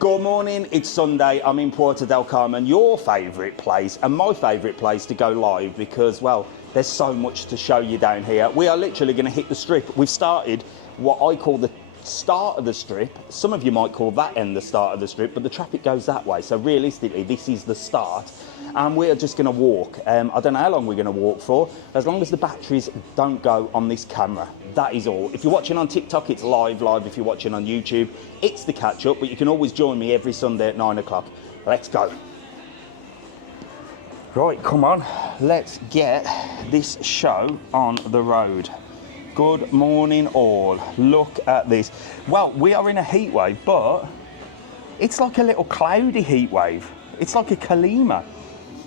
Good morning, it's Sunday, I'm in Puerto Del Carmen, your favourite place and my favourite place to go live because, well, there's so much to show you down here. We are literally going to hit the strip. We've started what I call the start of the strip. Some of you might call that end the start of the strip, but the traffic goes that way. So realistically, this is the start. And we're just going to walk. I don't know how long we're going to walk for, as long as the batteries don't go on this camera. That is all. If you're watching on TikTok, it's live. If you're watching on YouTube, it's the catch up, but you can always join me every Sunday at 9 o'clock. Let's go. Right, come on. Let's get this show on the road. Good morning all. Look at this. Well, we are in a heat wave, but it's like a little cloudy heat wave. It's like a Kalima.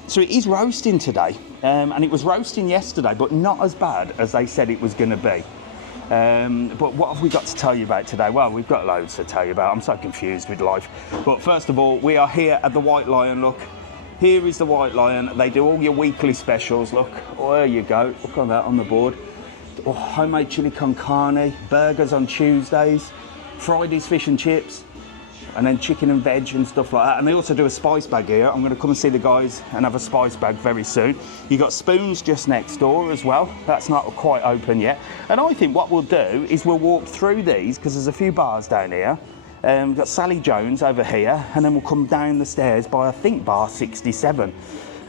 So it is roasting today, and it was roasting yesterday, but not as bad as they said it was going to be. But what have we got to tell you about today? Well, we've got loads to tell you about. I'm so confused with life. But first of all, we are here at the White Lion. Look, here is the White Lion. They do all your weekly specials. Look, oh, there you go. Look at that on the board. Oh, homemade chili con carne, burgers on Tuesdays, Fridays fish and chips, and then chicken and veg and stuff like that. And they also do a spice bag here. I'm going to come and see the guys and have a spice bag very soon. You got Spoons just next door as well. That's not quite open yet. And I think what we'll do is we'll walk through these because there's a few bars down here. We've got Sally Jones over here, and then we'll come down the stairs by, I think, bar 67.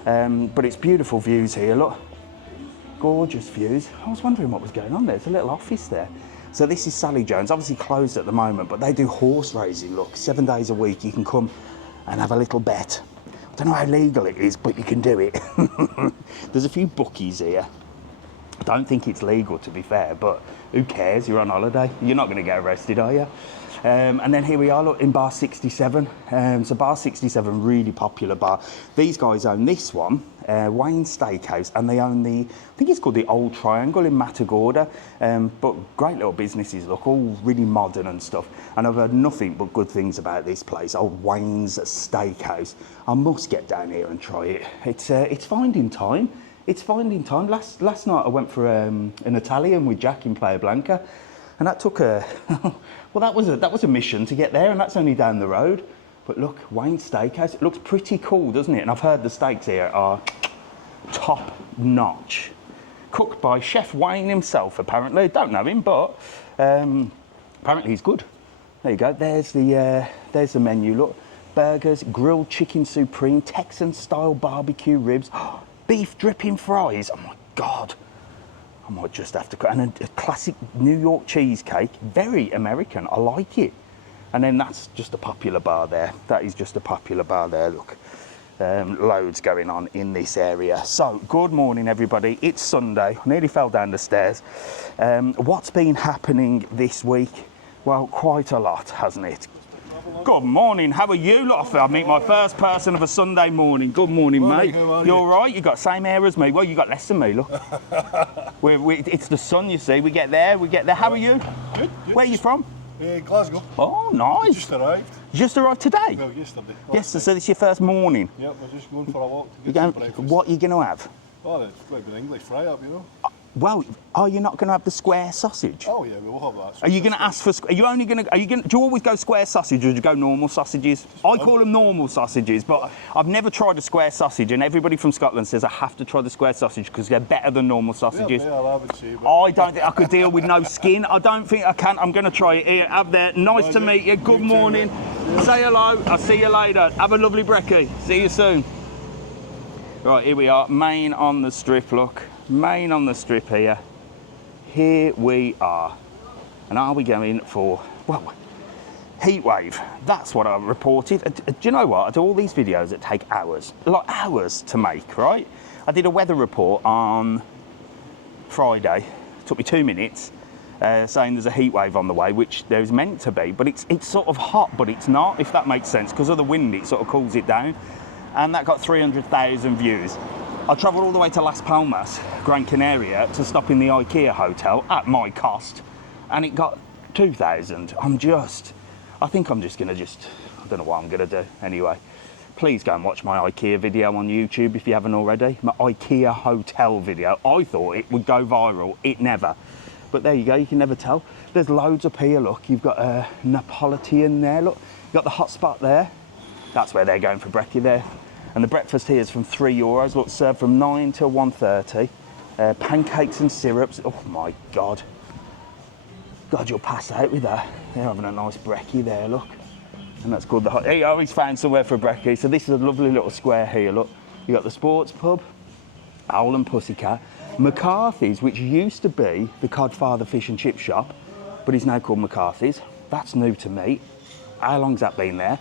But it's beautiful views here, look. Gorgeous views. I was wondering what was going on there. There's a little office there. So this is Sally Jones, obviously closed at the moment, but they do horse racing. Look, 7 days a week you can come and have a little bet. I don't know how legal it is, but you can do it. There's a few bookies here. I don't think it's legal, to be fair, but who cares? You're on holiday. You're not going to get arrested, are you? And then here we are, look, in bar 67. So bar 67, really popular bar. These guys own this one, Wayne Steakhouse, and they own the, I think it's called the Old Triangle in Matagorda. But great little businesses, look, all really modern and stuff. And I've heard nothing but good things about this place, Old Wayne's Steakhouse. I must get down here and try it. It's finding time. It's finding time. Last night I went for an Italian with Jack in Playa Blanca, and that took a well, that was a mission to get there, and that's only down the road. But look, Wayne Steakhouse, it looks pretty cool, doesn't it? And I've heard the steaks here are top notch, cooked by Chef Wayne himself. Apparently, don't know him, but apparently he's good. There you go. There's the menu. Look, burgers, grilled chicken supreme, Texan style barbecue ribs. Beef dripping fries. Oh my God. I might just have to, and a classic New York cheesecake. Very American. I like it. And then that's just a popular bar there. That is just a popular bar there. Look, loads going on in this area. So, good morning, everybody. It's Sunday. I nearly fell down the stairs. What's been happening this week? Well, quite a lot, hasn't it? Good morning, how are you? Look, I meet my first person of a Sunday morning. Good morning, mate. You all right? You got the same hair as me. Well, you got less than me, look. It's the sun, you see. We get there. How are you? Good. Where are you from? Glasgow. Oh, nice. Just arrived. Just arrived today? Well, yesterday. Yes, so this is your first morning? Yep, we're just going for a walk to You're get some going, breakfast. what are you going to have? Oh, it's like an English fry up, you know. Well, are you not going to have the square sausage? Oh yeah, we'll have that. Are you going to ask for? Are you only going to? Do you always go square sausage or do you go normal sausages? I call them normal sausages, but I've never tried a square sausage, and everybody from Scotland says I have to try the square sausage because they're better than normal sausages. Yeah, I would say. But I don't think I could deal with no skin. I don't think I can. I'm going to try it here. Have there. Nice to meet you. Good morning. Say hello. I'll see you later. Have a lovely brekkie. See you soon. Right, here we are. Main on the strip. Look, Main on the strip here. Here we are. And are we going for, well, heat wave? That's what I reported. Do you know what? I do all these videos that take hours, like hours to make, right? I did a weather report on Friday. It took me 2 minutes, saying there's a heat wave on the way, which there's meant to be, but it's sort of hot, but it's not, if that makes sense, because of the wind, it sort of cools it down. And that got 300,000 views. I travelled all the way to Las Palmas, Gran Canaria, to stop in the IKEA hotel at my cost, and it got 2,000. I think I'm just going to I don't know what I'm going to do. Anyway, please go and watch my IKEA video on YouTube if you haven't already. My IKEA hotel video. I thought it would go viral. It never. But there you go, you can never tell. There's loads up here, look. You've got a Napolitan there, look. got the hot spot there. That's where they're going for brekkie there. And the breakfast here is from €3. Look, served from 9 till 1:30. Pancakes and syrups. Oh my God. God, you'll pass out with that. They're having a nice brekkie there, look. And that's called the hot. He always found somewhere for a brekkie. So this is a lovely little square here, look. You got the sports pub, Owl and Pussycat, McCarthy's, which used to be the Codfather Fish and Chip shop, but is now called McCarthy's. That's new to me. How long's that been there?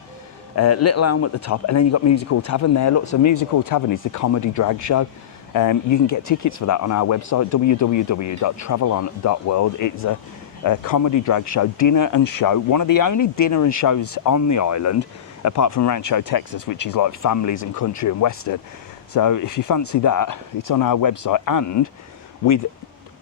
Little Elm at the top, and then you've got Music Hall Tavern there. Look, so Music Hall Tavern is the comedy drag show. You can get tickets for that on our website, www.travelon.world. It's a comedy drag show, dinner and show. One of the only dinner and shows on the island, apart from Rancho, Texas, which is like families and country and western. So if you fancy that, it's on our website. And with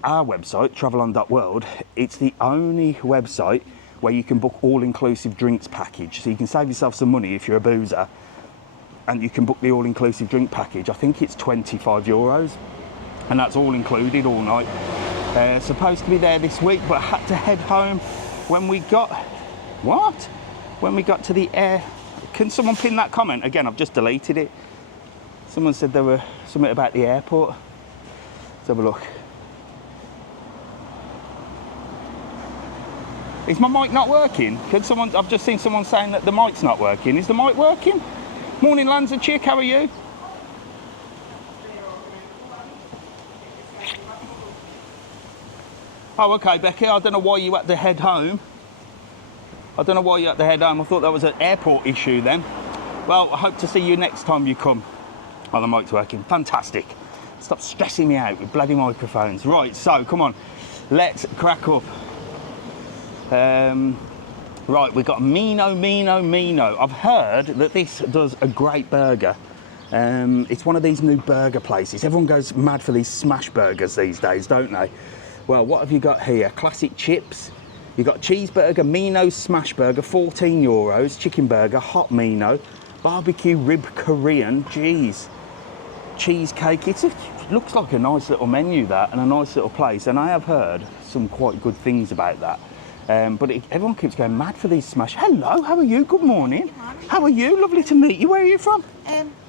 our website, travelon.world, it's the only website where you can book all-inclusive drinks package. So you can save yourself some money if you're a boozer, and you can book the all-inclusive drink package. I think it's €25, and that's all included all night. Supposed to be there this week, but had to head home when we got... What? When we got to the air... Can someone pin that comment? Again, I've just deleted it. Someone said there were something about the airport. Let's have a look. Is my mic not working? Could someone? I've just seen someone saying that the mic's not working. Is the mic working? Morning, Lanza chick. How are you? Oh, okay, Becky. I don't know why you had to head home. I don't know why you had to head home. I thought that was an airport issue then. Well, I hope to see you next time you come. Oh, the mic's working. Fantastic. Stop stressing me out with bloody microphones. Right, so come on. Let's crack up. Right, we've got Mino. I've heard that this does a great burger. It's one of these new burger places. Everyone goes mad for these smash burgers these days, don't they? Well, what have you got here? Classic chips. You've got cheeseburger, Mino smash burger, €14. Chicken burger, hot Mino. Barbecue rib Korean, geez. Cheesecake. It looks like a nice little menu, that, and a nice little place. And I have heard some quite good things about that. But everyone keeps going mad for these smash. Hello, how are you? Good morning. Good morning. How are you? Lovely to meet you. Where are you from?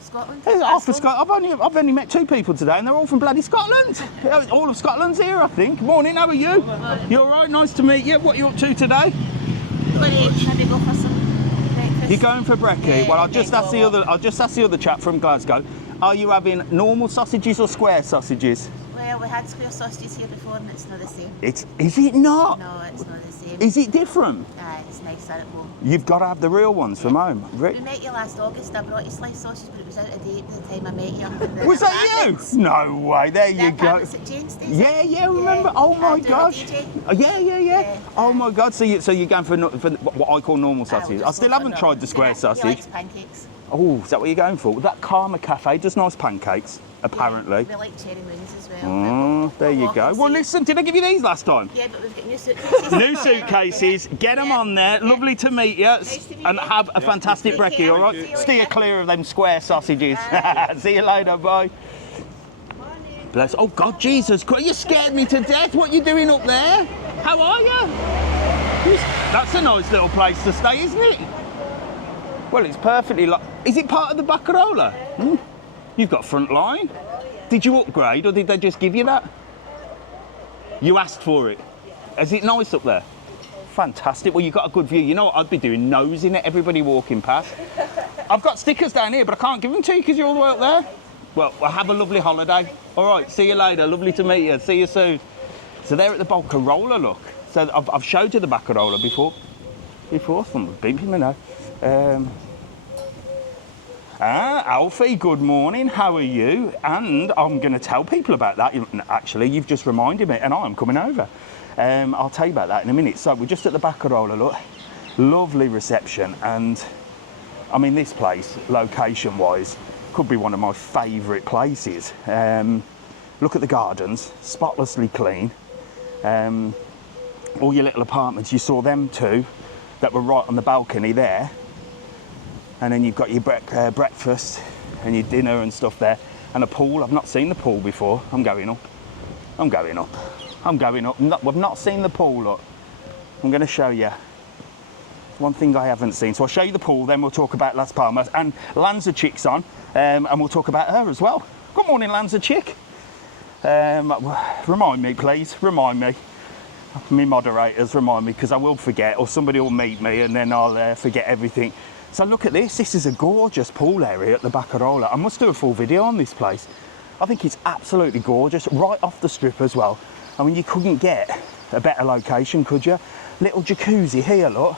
Scotland. Half of Scotland. I've only met 2 people today, and they're all from bloody Scotland. All of Scotland's here, I think. Morning. How are you? You all right? Nice to meet you. What are you up to today? Maybe go for some breakfast. You're going for brekkie. Yeah, Well, I'll just ask the other chap from Glasgow. Are you having normal sausages or square sausages? Well, we had square sausages here before, and it's not the same. Is it not? No, it's not the same. Is it different? It's nicer at home. You've got to have the real ones from home. We met you last August. I brought you sliced sausage, but it was out of date at the time I met you. Was that you? No way. There you go. At Jane's Days. Yeah, remember? Oh my gosh. DJ. Yeah. Oh my God. So you're going for what I call normal sausage. I still haven't tried the square sausage. He likes pancakes. Oh, is that what you're going for? That Karma Cafe does nice pancakes, apparently. We like cherry moons as well. Oh, there you go. Well, listen, did I give you these last time? Yeah, but we've got new suitcases. New suitcases. Get them on there. Lovely to meet you. Nice to meet And you. have a fantastic Take brekkie, care. all right? See you Steer later. clear of them square sausages. See you later. Bye. Bless. Oh, God, Jesus Christ. You scared me to death. What are you doing up there? How are you? That's a nice little place to stay, isn't it? Well, it's perfectly like... Is it part of the Bakarola? You've got front line. Did you upgrade, or did they just give you that? You asked for it. Is it nice up there? Fantastic. Well, you've got a good view. You know what I'd be doing? Nosing at everybody walking past. I've got stickers down here, but I can't give them to you because you're all the way up there. Well, have a lovely holiday. All right, see you later. Lovely to meet you. See you soon. So they're at the Bakarola, look. So I've showed you the Bakarola before. Someone's beeping me now. Alfie, good morning. How are you? And I'm going to tell people about that. Actually, you've just reminded me, and I'm coming over. I'll tell you about that in a minute. So we're just at the Bakarola, look. Lovely reception, and I mean, this place, location-wise, could be one of my favourite places. Look at the gardens, spotlessly clean. All your little apartments, you saw them too, that were right on the balcony there. And then you've got your breakfast and your dinner and stuff there. And a pool. I've not seen the pool before. I'm going up. We've not seen the pool, look. I'm going to show you. One thing I haven't seen. So I'll show you the pool, then we'll talk about Las Palmas. And Lanza Chick's on, and we'll talk about her as well. Good morning, Lanza Chick. Remind me, please. Remind me. Me moderators, remind me, because I will forget, or somebody will meet me, and then I'll forget everything. So look at this. This is a gorgeous pool area at the Bakarola. I must do a full video on this place. I think it's absolutely gorgeous, right off the strip as well. I mean, you couldn't get a better location, could you? Little jacuzzi here, look.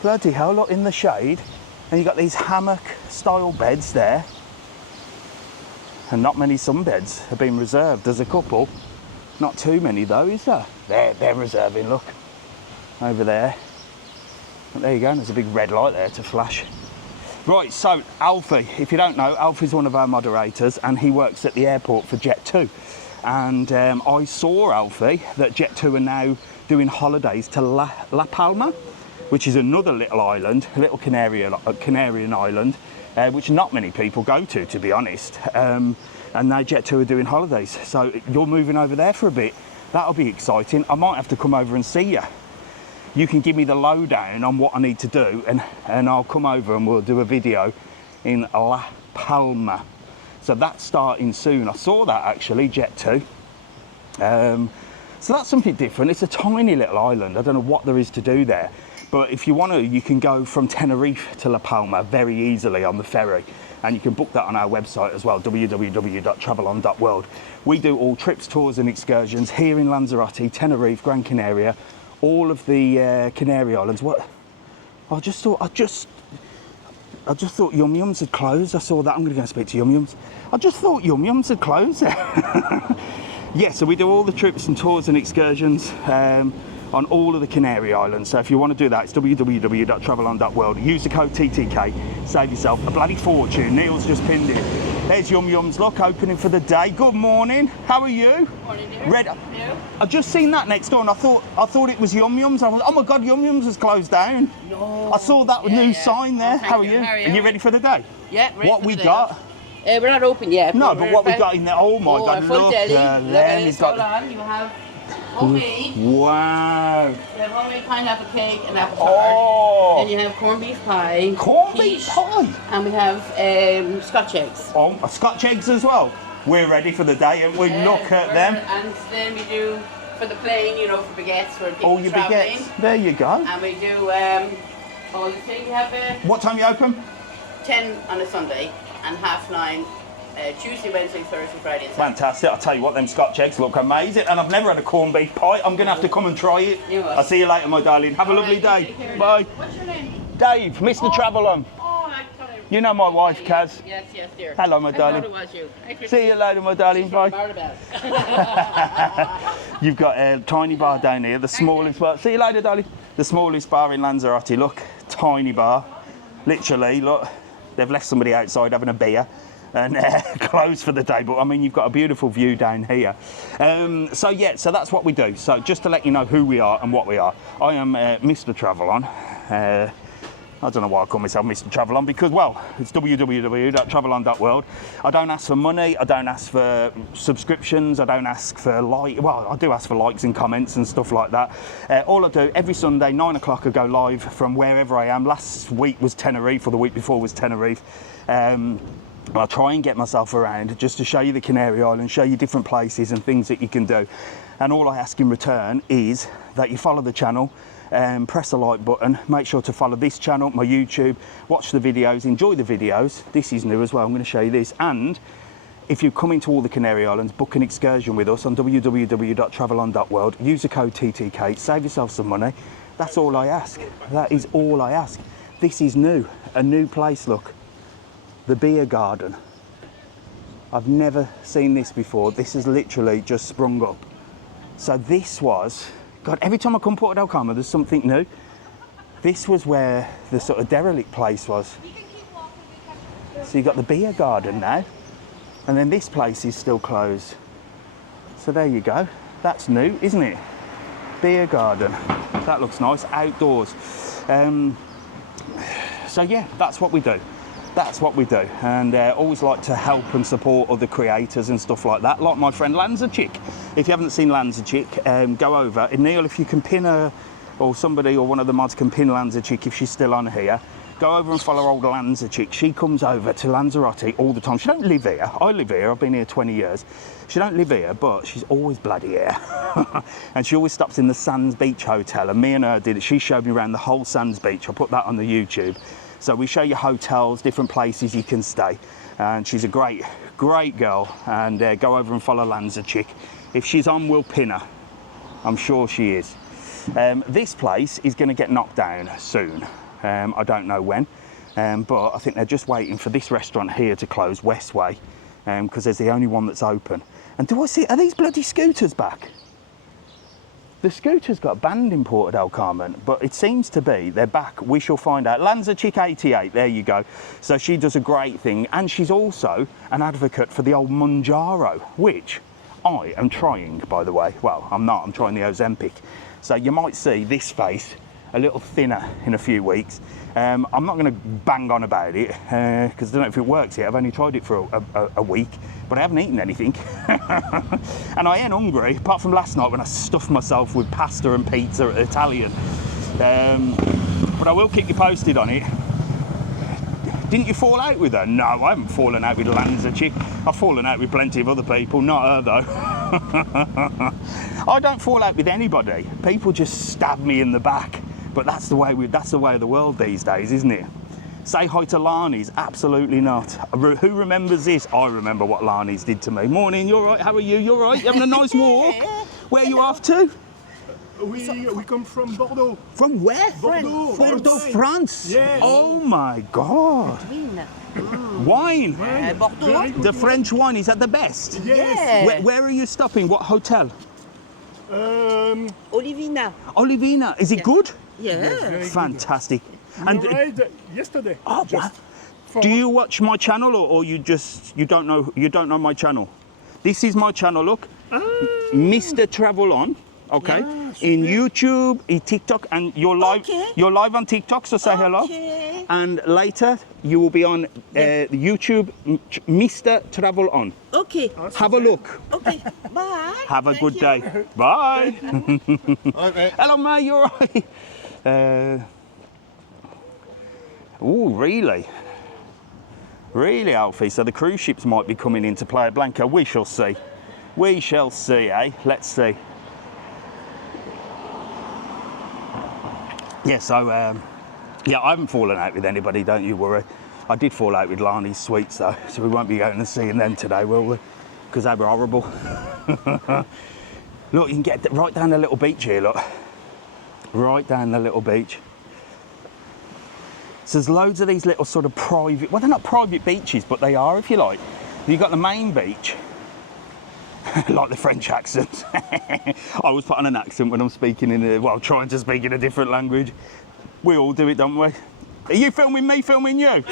Bloody hell, look, in the shade. And you've got these hammock-style beds there. And not many sunbeds have been reserved. There's a couple. Not too many, though, is there? They're reserving, look. Over there. But there you go, there's a big red light there to flash. Right, so Alfie, if you don't know, Alfie's one of our moderators, and he works at the airport for Jet2. And I saw, Alfie, that Jet2 are now doing holidays to La Palma, which is another little island, a little Canarian island, which not many people go to be honest. And now Jet2 are doing holidays. So you're moving over there for a bit. That'll be exciting. I might have to come over and see you. You can give me the lowdown on what I need to do, and I'll come over and we'll do a video in La Palma. So that's starting soon. I saw that actually, Jet2. So that's something different. It's a tiny little island. I don't know what there is to do there. But if you want to, you can go from Tenerife to La Palma very easily on the ferry. And you can book that on our website as well, www.travelon.world. We do all trips, tours and excursions here in Lanzarote, Tenerife, Gran Canaria, all of the Canary Islands. What? I just thought Yum Yums had closed. I saw that. I'm going to go and speak to Yum Yums. I just thought Yum Yums had closed there. Yeah, so we do all the trips and tours and excursions on all of the Canary Islands. So if you want to do that, it's www.travelon.world. Use the code TTK, save yourself a bloody fortune. Neil's just pinned it. There's Yum Yums, look, opening for the day. Good morning. How are you? Morning, dear. Red. Yeah. I just seen that next door, and I thought it was Yum Yums. I was, oh my God, Yum Yums has closed down. No. I saw that new sign there. Oh, How are you? How are you? Are you ready for the day? Yeah, ready What for we the got? Day. We're not open yet. No, but what we got in there? Oh my God! A full Look, deli. Look at he's this. got. Hold on. You have homemade. Wow. You have homemade pineapple cake and apple tart. Oh. Then you have corned beef pie. Corned beef quiche, pie. And we have Scotch eggs. Oh, Scotch eggs as well. We're ready for the day, and we look at them. And then we do for the plane, you know, for baguettes for people Oh, your traveling. baguettes. There you go. And we do all the things. We have What time you open? 10 on a Sunday and 9:30 Tuesday, Wednesday, Thursday, Friday and Saturday. Fantastic. I'll tell you what, them Scotch eggs look amazing, and I've never had a corned beef pie. I'm going to have to come and try it. You will. I'll see you later, my darling. Have a lovely day. Take care. Bye. What's your name? Dave, Mr. Travel On. Oh, I thought I... You know my wife, Kaz. Yes, dear. Hello, my darling. I thought it was you. Hi, See you later, my darling. Bye. You've got a tiny bar down here, the smallest bar. See you later, darling. The smallest bar in Lanzarote. Look, tiny bar. Literally, look. They've left somebody outside having a beer and closed for the day. But I mean, you've got a beautiful view down here. So yeah, so that's what we do. So just to let you know who we are and what we are. I am Mr. Travel On. I don't know why I call myself Mr. Travel On, because, well, it's www.travelon.world. I don't ask for money, I don't ask for subscriptions, I don't ask for well, I do ask for likes and comments and stuff like that. All I do, every Sunday, 9 o'clock, I go live from wherever I am. Last week was Tenerife, or the week before was Tenerife. I'll try and get myself around just to show you the Canary Islands, show you different places and things that you can do. And all I ask in return is that you follow the channel, press the like button, make sure to follow this channel, my YouTube, watch the videos, enjoy the videos. This is new as well, I'm going to show you this. And if you come into all the Canary Islands, book an excursion with us on www.travelon.world, use the code TTK, save yourself some money. That's all I ask. That is all I ask. This is new, a new place, look. The beer garden. I've never seen this before. This has literally just sprung up. So this was, God, every time I come Puerto Del Carmen, there's something new. This was where the sort of derelict place was. So you've got the beer garden now, and then this place is still closed. So there you go. That's new, isn't it? Beer garden. That looks nice, outdoors. So yeah, that's what we do. That's what we do, and always like to help and support other creators and stuff like that, like my friend Lanza Chick. If you haven't seen Lanza Chick, go over. And Neil, if you can pin her, or somebody or one of the mods can pin Lanzarote if she's still on here, go over and follow old Lanzarote. She comes over to Lanzarote all the time. She don't live here. I live here. I've been here 20 years. She don't live here, but she's always bloody here. And she always stops in the Sands Beach Hotel. And me and her did it. She showed me around the whole Sands Beach. I'll put that on the YouTube. So we show you hotels, different places you can stay. And she's a great, great girl. And go over and follow Lanzarote. If she's on, we'll pin her. I'm sure she is. This place is going to get knocked down soon. I don't know when, but I think they're just waiting for this restaurant here to close, Westway, because there's the only one that's open. And do I see, are these bloody scooters back? The scooters got banned in Puerto Del Carmen, but it seems to be they're back. We shall find out. Lanzarote 88, there you go. So she does a great thing, and she's also an advocate for the old Manjaro, which I am trying, by the way. Well, I'm not, I'm trying the Ozempic. So you might see this face a little thinner in a few weeks. I'm not going to bang on about it because I don't know if it works yet. I've only tried it for a week, but I haven't eaten anything. And I ain't hungry, apart from last night when I stuffed myself with pasta and pizza at Italian. But I will keep you posted on it. Didn't you fall out with her? No, I haven't fallen out with Lanzarote. I've fallen out with plenty of other people, not her though. I don't fall out with anybody. People just stab me in the back. But that's the way of the world these days, isn't it? Say hi to Lani's, absolutely not. Who remembers this? I remember what Lani's did to me. Morning, you all right? How are you? You all right? You having a nice walk? Where are you off to? We come from Bordeaux. From where? Bordeaux. Bordeaux, France? Yes. Oh my God. Wine? Bordeaux. The French wine, is that the best? Yes. Where are you stopping? What hotel? Olivina. Olivina. Is it good? Yeah. Fantastic. And arrived yesterday. Oh, what? Do you watch my channel, or you don't know my channel? This is my channel. Look, Mr. Travel On. Okay, in YouTube, in TikTok, and you're live. Okay. You're live on TikTok, so say hello. Okay. And later you will be on YouTube, Mr. Travel On. Okay. Have a look. Okay. Bye. Have a Thank good you. day. Bye. Alright, mate. Hello, mate. You all right? Oh, really? Really, Alfie? So the cruise ships might be coming into Playa Blanca. We shall see. We shall see, eh? Let's see. Yeah, so, yeah, I haven't fallen out with anybody, don't you worry. I did fall out with Lani's sweets, though, so we won't be going and seeing them today, will we? Because they were horrible. Look, you can get right down the little beach here, look. Right down the little beach. So there's loads of these little sort of private, well, they're not private beaches, but they are, if you like. You've got the main beach, like the French accent. I always put on an accent when I'm speaking trying to speak in a different language. We all do it, don't we? Are you filming me, filming you?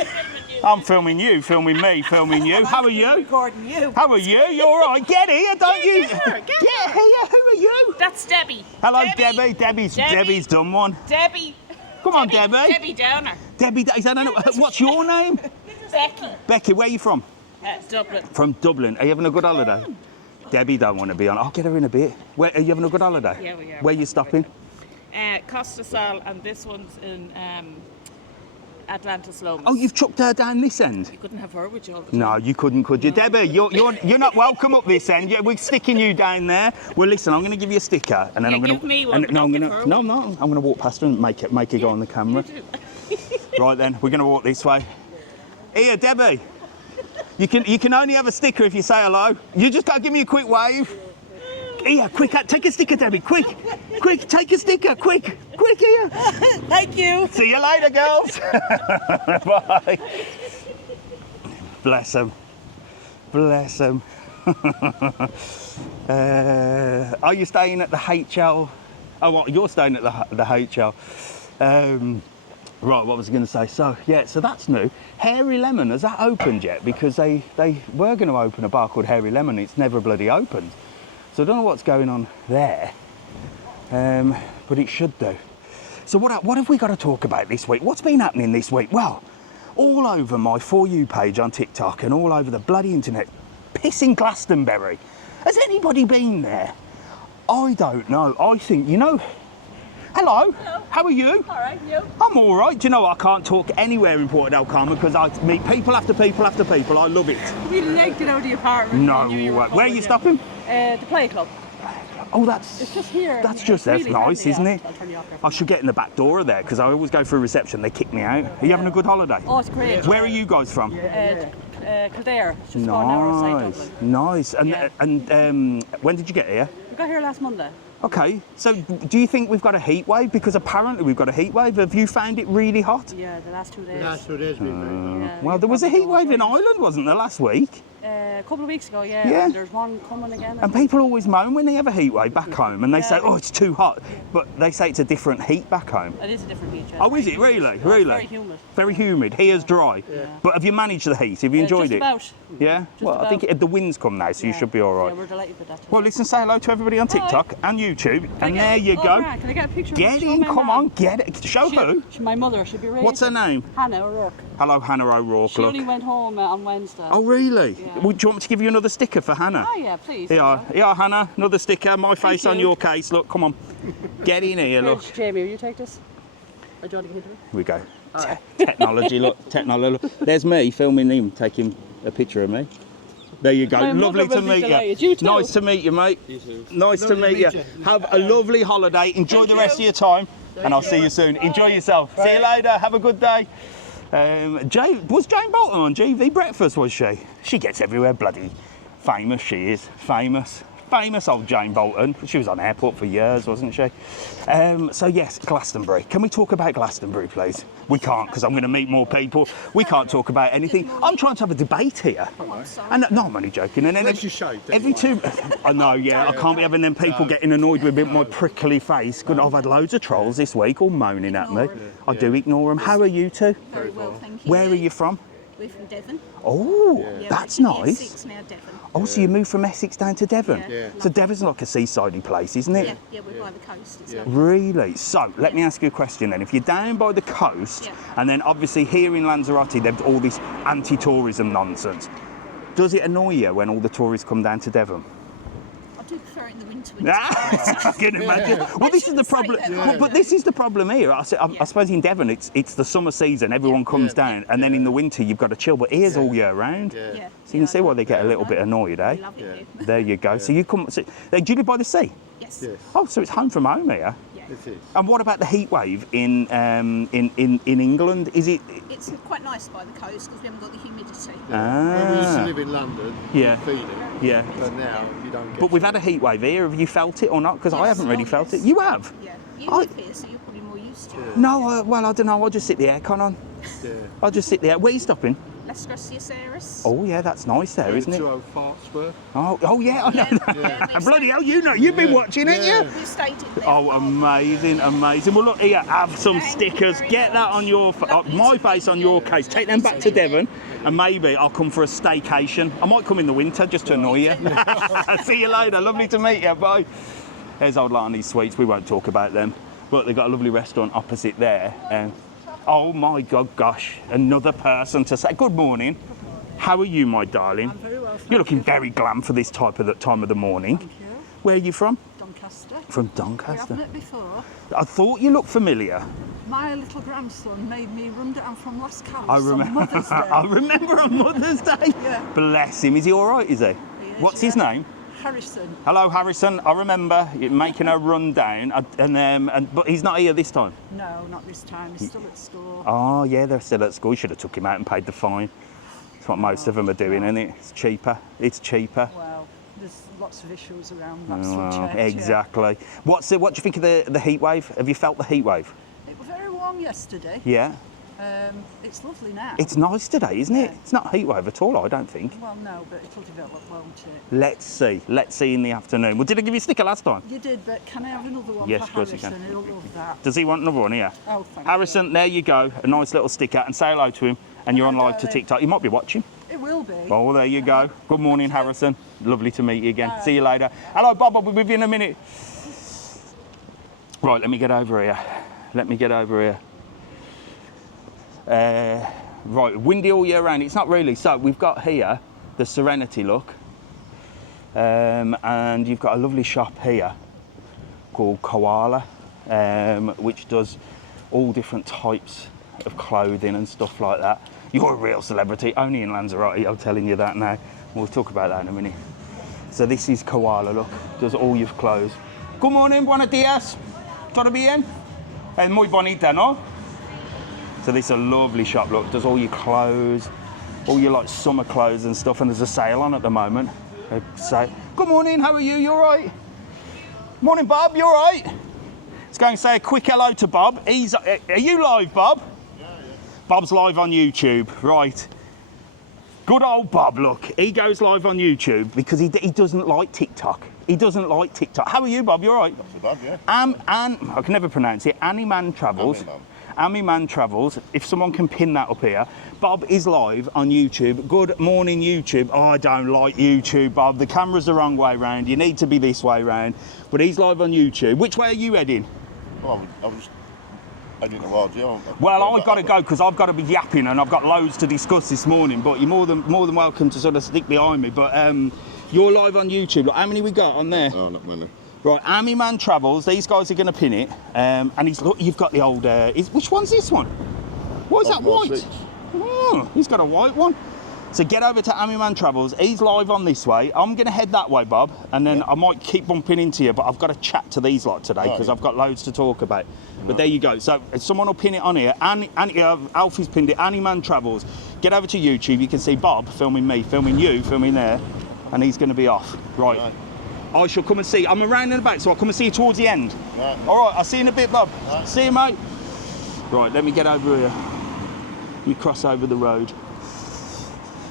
I'm filming you, filming me, filming you. How are you? Recording you. How are you? You all right? Get here, don't you? Get here. Who are you? That's Debbie. Hello, Debbie. Debbie's done one. Debbie. Come on, Debbie. Debbie Downer. Debbie, is that what's your name? Becky. Becky, where are you from? Dublin. From Dublin. Are you having a good holiday? Debbie don't want to be on. I'll get her in a bit. Where are you having a good holiday? Yeah, we are. Where are you stopping? Costa Sal, and this one's in Atlantis Lomas. Oh, you've chucked her down this end? You couldn't have her with you all the time. No, you couldn't, could you? Debbie, you're not welcome up this end. Yeah, we're sticking you down there. Well, listen, I'm going to give you a sticker, and then Yeah, I'm going give me one, but I'm don't going give her to. No, no, I'm going to walk past her and make it go on the camera. Right then, we're going to walk this way. Here, Debbie. You can only have a sticker if you say hello. You just got to give me a quick wave. Here, quick, take a sticker, Debbie. Quick, take a sticker. Quick, here. Thank you. See you later, girls. Bye. Bless them. Are you staying at the HL? Oh, what? You're staying at the HL. Right, what was I going to say? So, yeah, so that's new. Hairy Lemon, has that opened yet? Because they were going to open a bar called Hairy Lemon. It's never bloody opened. So I don't know what's going on there, but it should do. So what have we got to talk about this week? What's been happening this week? Well, all over my For You page on TikTok and all over the bloody internet, pissing Glastonbury. Has anybody been there? I don't know. I think, Hello. How are you? All right, you? I'm all right. Do you know what? I can't talk anywhere in Puerto Del Carmen because I meet people after people after people. I love it. We legged it out of the apartment. No We knew you were way. Where are you coming, stopping? yeah. The play club. Oh, that's... It's just here. That's It's just, that's really nice, handy, isn't yeah. it? I'll turn you off there. I should get in the back door of there because I always go through reception. They kick me out. Are you having a good holiday? Oh, it's great. Where are you guys from? Kildare. It's just about an hour outside Dublin. Nice. And, Yeah. and when did you get here? We got here last Monday. Okay, so do you think we've got a heat wave? Because apparently we've got a heat wave. Have you found it really hot? Yeah, the last 2 days. Last 2 days been very Yeah, Well, you there was a probably heat wave in don't enjoy Ireland, wasn't there, last week? it. A couple of weeks ago, yeah. Yeah. And there's one coming again. I And think. people always moan when they have a heat wave back home and they say, Yeah. oh, it's too hot. But they say it's a different heat back home. It is a different heat. Yeah. Oh, is it Very really? humid. Really? Very humid. Very humid. Here's dry. But have you managed the heat? Have you enjoyed just it? about. Yeah? Well, I think the wind's come now, so you Yeah. should be all right. Yeah, we're delighted with that. Well, listen, say hello to everybody on TikTok and YouTube. And there you go. Grant, can I get a picture? Get Show in, my come mum. on, get it. Show who? My mother. She'll be raised. What's her name? Hannah O'Rourke. Hello, Hannah O'Rourke. She Look. only went home on Wednesday. Oh, really? Yeah. Well, do you want me to give you another sticker for Hannah? Oh, yeah, please. Yeah, Hannah, another sticker. My face on you. your case. Look, come on. Get in here, look. Jamie, will you take this? Or do you want to give it to me? Here we go. Technology, look. Technology, look. There's me filming him, taking a picture of me. There you go. My Lovely mother to will be meet delighted. you. You too. Nice to meet you, mate. You too. Nice to meet you. Have a lovely holiday. Enjoy the rest of your time. And I'll see you soon. Enjoy yourself. See you later. Have a good day. Was Jane Bolton on GV Breakfast, was she? She gets everywhere, bloody famous she is. Famous old Jane Bolton. She was on airport for years, wasn't she? So yes, Glastonbury. Can we talk about Glastonbury, please? We can't, because I'm going to meet more people. We can't talk about anything. I'm trying to have a debate here. And no, I'm only joking. And then every two... I know, yeah, I can't be having them people getting annoyed with my prickly face. Good, I've had loads of trolls this week all moaning at me. I do ignore them. How are you two? Very well, thank you. Where are you from? We're from Devon. Oh, Yeah, that's we're in nice. Essex now, Devon. Oh, so you moved from Essex down to Devon? Yeah. So Devon's like a seaside place, isn't it? Yeah, we're by the coast. It's lovely. Really? So, let me ask you a question then. If you're down by the coast, Yeah. and then obviously here in Lanzarote, they've all this anti-tourism nonsense, does it annoy you when all the tourists come down to Devon? I do prefer it in the winter. I can imagine. Well, this is the problem. But this is the problem here. I suppose in Devon, it's the summer season. Everyone comes down, and then in the winter you've got to chill. But here's all year round. Yeah. So you can see why they get a little bit annoyed, eh? We love it here. There you go. So you come. So, do you live by the sea? Yes. Oh, so it's home from home here. Yeah. It is. And what about the heat wave in England? Is it? It's quite nice by the coast because we haven't got the humidity. When we used to live in London, Yeah. you'd feel it. Yeah. But now you don't get But we've had a heat wave here. Have you felt it or not? Because I Yes. haven't really Oh, felt yes. it. You have? Yeah. You I- live here, so you're probably more used to it. No. Well, I don't know. I'll just sit the aircon on. Yeah. I'll just sit there. Where are you stopping? Las Gracias Aires. Oh yeah, that's nice there, isn't it? 2 Fartsworth. Oh yeah, I know Yeah, that. yeah, And bloody hell, you've been watching it, Yeah. yeah? We've stayed in there. Oh, amazing. Well, look here, have some Thank stickers. you very Get that much. on your, my face on your case. Take them back to Devon, and maybe I'll come for a staycation. I might come in the winter just to annoy you. See you later. Lovely to meet you. Bye. There's old lot on these sweets. We won't talk about them. But they've got a lovely restaurant opposite there. Oh my gosh, another person to say good morning. How are you, my darling? I'm very well. You're looking very glam for this time of the morning. Thank you. Where are you from? Doncaster. From We Doncaster. haven't met before. I thought you looked familiar. My little grandson made me run down from Las Calais I on remember. Mother's Day. I remember on Mother's Day. Yeah. Bless him. Is he all right? Is he? is, What's his yeah. name? Harrison. Hello, Harrison. I remember you making a run down, but he's not here this time. No, not this time. He's still at school. Oh yeah, they're still at school. You should have took him out and paid the fine. That's what most of them are doing, isn't it? It's cheaper. It's cheaper. Well, there's lots of issues around that Oh, subject. yeah. exactly. What do you think of the heat wave? Have you felt the heat wave? It was very warm yesterday. Yeah. It's lovely now. It's nice today, isn't it? Yeah. It's not a heat wave at all, I don't think. Well, no, but it'll develop, won't it? Let's see. Let's see in the afternoon. Well, did I give you a sticker last time? You did, but can I have another one Yes, for of course you Harrison? can. He'll love that. Does he want another one here? Oh, thank Harrison, there you go. A nice little sticker. And say hello to him. And you're on Hello, live to darling. TikTok. You might be watching. you. It will be. Oh, there you go. Good morning, Harrison. Lovely to meet you again. See you later. Hello, Bob. I'll be with you in a minute. Right, let me get over here. Right, windy all year round. It's not really. So we've got here the Serenity look. And you've got a lovely shop here called Koala. which does all different types of clothing and stuff like that. You're a real celebrity, only in Lanzarote, I'm telling you that now. We'll talk about that in a minute. So this is Koala, look, does all your clothes. Good morning, buenos dias. ¿Todo bien? Muy bonita, no? So this is a lovely shop, look, does all your clothes, all your like summer clothes and stuff, and there's a sale on at the moment. Say, good morning, how are you? You all right? Morning, Bob, you all right? Let's go and say a quick hello to Bob. Are you live, Bob? Yeah. Bob's live on YouTube, right. Good old Bob, look, he goes live on YouTube because he doesn't like TikTok. He doesn't like TikTok. How are you, Bob? You all right? Not so bad, yeah. I can never pronounce it. Amiman Travels. Amiman Travels. If someone can pin that up here. Bob is live on YouTube. Good morning, YouTube. Oh, I don't like YouTube, Bob. The camera's the wrong way round. You need to be this way round. But he's live on YouTube. Which way are you heading? Well, I was heading towards you. Well, I've got to go because I've got to be yapping and I've got loads to discuss this morning. But you're more than welcome to sort of stick behind me. But you're live on YouTube. Look, how many we got on there? Oh, not many. Right, Army Man Travels. These guys are going to pin it. And look, you've got the old. Which one's this one? What is that white? Oh, he's got a white one. So get over to Army Man Travels. He's live on this way. I'm going to head that way, Bob, and then I might keep bumping into you. But I've got to chat to these lot today because I've got loads to talk about. But there you go. So someone will pin it on here. Alfie's pinned it. Army Man Travels. Get over to YouTube. You can see Bob filming me, filming you, filming there, and he's going to be off. Right. I shall come and see. I'm around and about, so I'll come and see you towards the end. Right. All right, I'll see you in a bit, Bob. Right. See you, mate. Right, let me get over here. Let me cross over the road.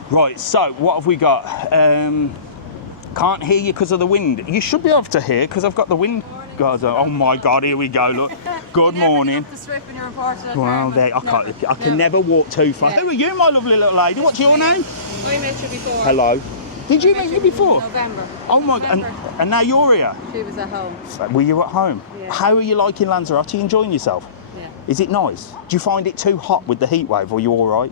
Right, so what have we got? Can't hear you because of the wind. You should be able to hear because I've got the wind guards on. Oh my God, here we go, look. Good morning. Well, there, I can never walk too far. Who are you, my lovely little lady? What's your name? I met you before. Hello. Did you meet me before? November. Oh my God, and now you're here? She was at home. Were you at home? Yeah. How are you liking Lanzarote? Enjoying yourself? Yeah. Is it nice? Do you find it too hot with the heat wave, or are you all right?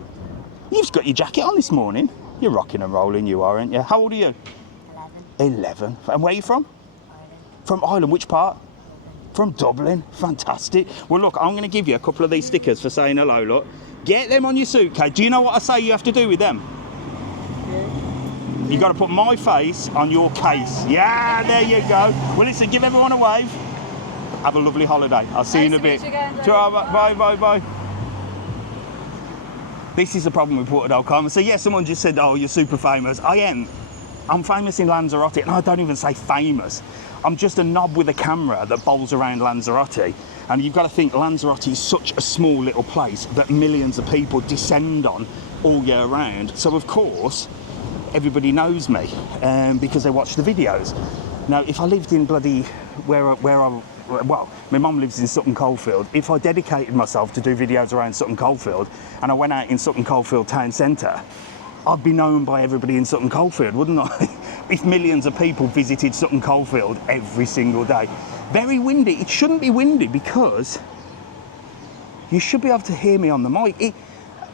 You've got your jacket on this morning. You're rocking and rolling, you are, aren't you? How old are you? 11. And where are you from? Ireland. From Ireland, which part? From Dublin. Fantastic. Well, look, I'm going to give you a couple of these stickers for saying hello, look. Get them on your suitcase. Do you know what I say you have to do with them? You got to put my face on your case. Yeah, there you go. Well, listen, give everyone a wave. Have a lovely holiday. I'll see you in a bit. Bye, bye, bye. This is the problem with Puerto Del Carmen. So, yeah, someone just said, oh, you're super famous. I am. I'm famous in Lanzarote, and I don't even say famous. I'm just a knob with a camera that bowls around Lanzarote. And you've got to think Lanzarote is such a small little place that millions of people descend on all year round. So, of course, everybody knows me because they watch the videos. Now, if I lived in bloody well, my mum lives in Sutton Coldfield. If I dedicated myself to do videos around Sutton Coldfield and I went out in Sutton Coldfield town centre, I'd be known by everybody in Sutton Coldfield, wouldn't I? If millions of people visited Sutton Coldfield every single day. Very windy. It shouldn't be windy because you should be able to hear me on the mic.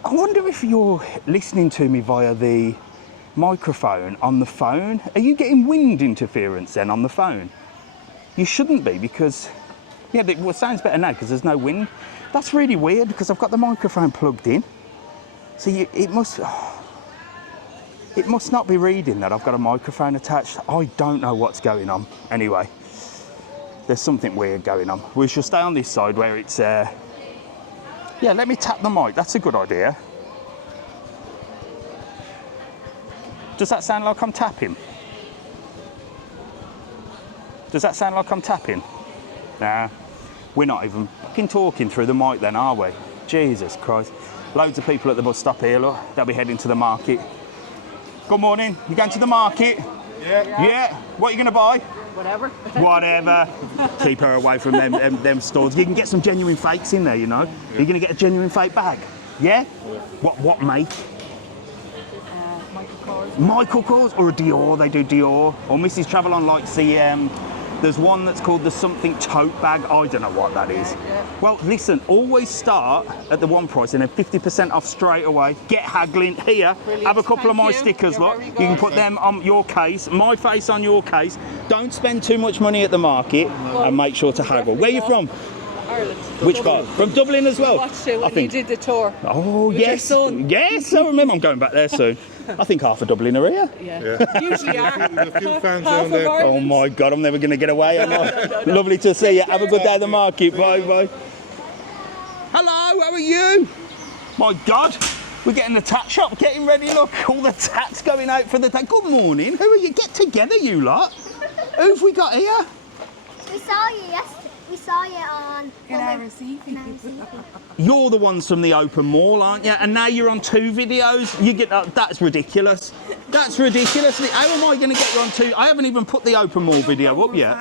I wonder if you're listening to me via the microphone on the phone. Are you getting wind interference then on the phone? You shouldn't be because, yeah, well, it sounds better now because there's no wind. That's really weird because I've got the microphone plugged in. So it must not be reading that I've got a microphone attached. I don't know what's going on. Anyway, there's something weird going on. We shall stay on this side where it's, yeah, let me tap the mic. That's a good idea. Does that sound like I'm tapping? Does that sound like I'm tapping? Nah, we're not even fucking talking through the mic then, are we? Jesus Christ. Loads of people at the bus stop here, look. They'll be heading to the market. Good morning. You going to the market? Yeah. What are you going to buy? Whatever. Whatever. Keep her away from them stores. You can get some genuine fakes in there, you know. You're going to get a genuine fake bag. Yeah? What make? Michael Kors. Michael Kors or a Dior? They do Dior. Or Mrs. Travelon likes the. There's one that's called the something tote bag. I don't know what that is. Yeah. Well, listen, always start at the one price and then 50% off straight away. Get haggling. Here, Brilliant. have a couple of Thank my you. stickers, You're look. very You can good. put them on your case, my face on your case. Don't spend too much money at the market and make sure to haggle. Where are you from? Ireland. Which part? From Dublin as well? Watched it I when think. you did the tour. Oh, With your yes. son. Yes, I remember. I'm going back there soon. I think half of Dublin are here. Yeah. Usually are. There's a few fans Half down of there. Oh Ireland. my God, I'm never going to get away, am I? Lovely to see you. Have a good day at the market. Bye, bye. Hello, how are you? My God, we're getting the tat shop, getting ready. Look, all the tats going out for the day. Good morning. Who are you? Get together, you lot. Who've we got here? We saw you yesterday. We saw you on Canary You're the ones from the open mall, aren't you? And now you're on 2 videos. You get that's ridiculous. That's ridiculous. How am I going to get you on 2? I haven't even put the open mall video up yet.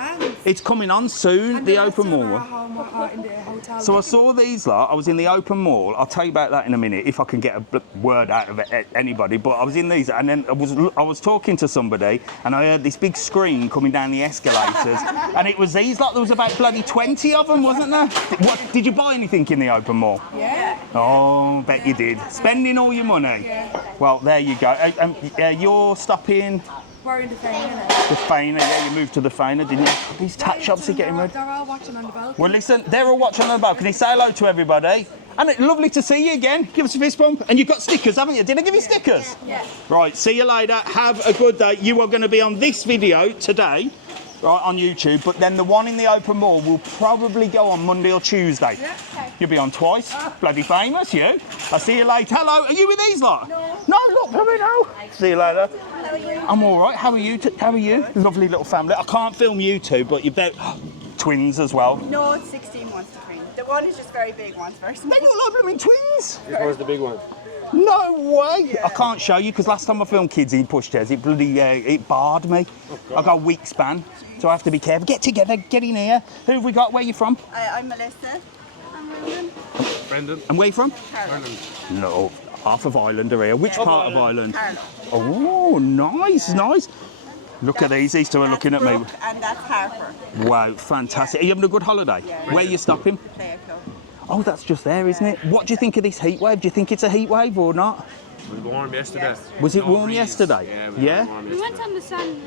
It's coming on soon. The open mall one. So I saw these lot. I was in the open mall. I'll tell you about that in a minute if I can get a word out of anybody. But I was in these, and then I was talking to somebody, and I heard this big scream coming down the escalators, and it was these lot. There was about bloody 20 of them, wasn't there? Did you buy anything in the open mall? Yeah. Oh, bet you did. Spending all your money. Yeah. Well, there you go. You're stopping. We're in the Faina. The Faina, yeah, you moved to the Faina, didn't you? These tat shops are getting ready. They're all watching on the balcony. Well, listen, they're all watching on the balcony. Say hello to everybody. And it's lovely to see you again. Give us a fist bump. And you've got stickers, haven't you? Did I give you stickers? Yeah. Right, see you later. Have a good day. You are going to be on this video today, right, on YouTube. But then the one in the open mall will probably go on Monday or Tuesday. Yeah. You'll be on twice. Bloody famous, you. I'll see you later. Hello, are you with these lot? No. No, look, come here now. See you later. How are you? I'm all right. How are you? How are you? Lovely little family. I can't film you two, but you've got twins as well. No, it's 16 months between. The one is just very big, one's very small. They look like blooming twins. This one's the big one. No way. I can't show you because last time I filmed kids in pushchairs, it bloody it barred me. I got a week span, so I have to be careful. Get together, get in here. Who have we got? Where are you from? I'm Melissa. I'm Ronan. Brendan. And where are you from? Ireland. No, half of Ireland are here. Which part of Ireland? Carlo. Oh, nice, nice. Look at these two are looking at me. Brooke and that's Harper. Wow, fantastic. Are you having a good holiday? Yeah. Where are you stopping? Player Club. Oh, that's just there, isn't it? What do you think of this heat wave? Do you think it's a heat wave or not? It was warm yesterday. Yes. Was it No warm breeze. yesterday? Yeah, it was Yeah? warm We yesterday. went on the sand.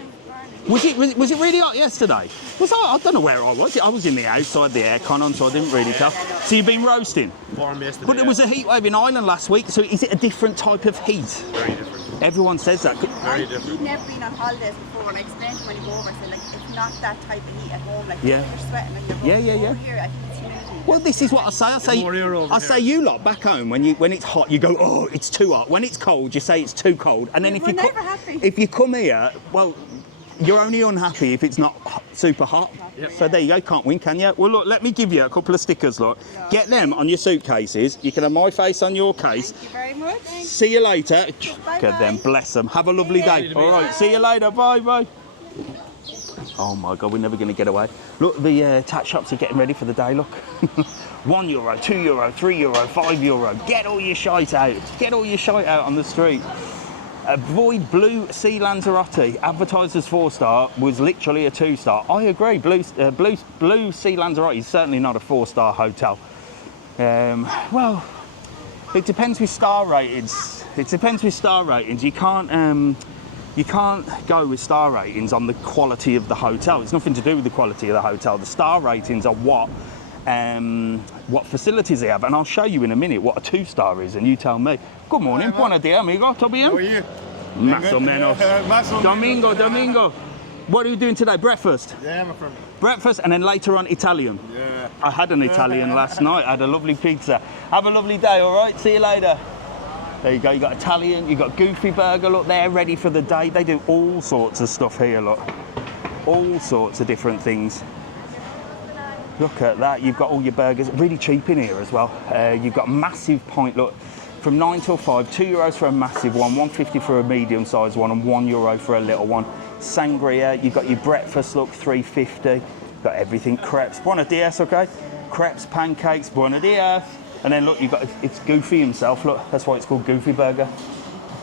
Was it really hot yesterday? I don't know where I was. I was in the outside, the aircon on, so I didn't really tell. So you've been roasting? Warm yesterday. But there was a heat wave in Ireland last week, so is it a different type of heat? Very different. Everyone says that. Very different. He'd never been on holidays before, and I explained to him when he go over, I said, like, it's not that type of heat at home. Like, Yeah. you're sweating and you're Yeah, going, yeah, yeah. over here, I think it's humidity. Well, this is what I say. more here over I say here. you lot back home when it's hot, you go, oh, it's too hot. When it's cold, you say it's too cold. And then We're never happy. if you come here, well, you're only unhappy if it's not super hot. Yep. So there you go, can't win, can you? Well, look, let me give you a couple of stickers, look. Get them on your suitcases. You can have my face on your case. Thank you very much. See you later. Look at them, bless them. Have a lovely day. All right, see you later. Bye, bye. Oh my God, we're never going to get away. Look, the tat shops are getting ready for the day, look. €1, €2, €3, €5. Get all your shite out. Get all your shite out on the street. Avoid Blue Sea Lanzarote, advertised as 4-star, was literally a 2-star. I agree, Blue Sea Lanzarote is certainly not a 4-star hotel. Well, it depends with star ratings. It depends with star ratings. You can't go with star ratings on the quality of the hotel. It's nothing to do with the quality of the hotel. The star ratings are what facilities they have, and I'll show you in a minute what a 2-star is, and you tell me. Good morning, buenos dias, amigo. ¿Todo bien? How are you? Más o menos. Más o menos. Domingo. What are you doing today? Breakfast? Yeah, my friend. Breakfast, and then later on Italian. Yeah. I had an Italian last night. I had a lovely pizza. Have a lovely day, all right? See you later. There you go. You got Italian. You got Goofy Burger. Look, they're ready for the day. They do all sorts of stuff here. Look, all sorts of different things. Look at that. You've got all your burgers. Really cheap in here as well. You've got massive pint. Look, from 9 till 5. €2 for a massive one, $1.50 for a medium-sized one, and €1 for a little one. Sangria. You've got your breakfast. Look, $3.50. Got everything. Crepes. Buenos dias. Okay. Crepes, pancakes. Buenos dias. And then look, it's Goofy himself. Look, that's why it's called Goofy Burger.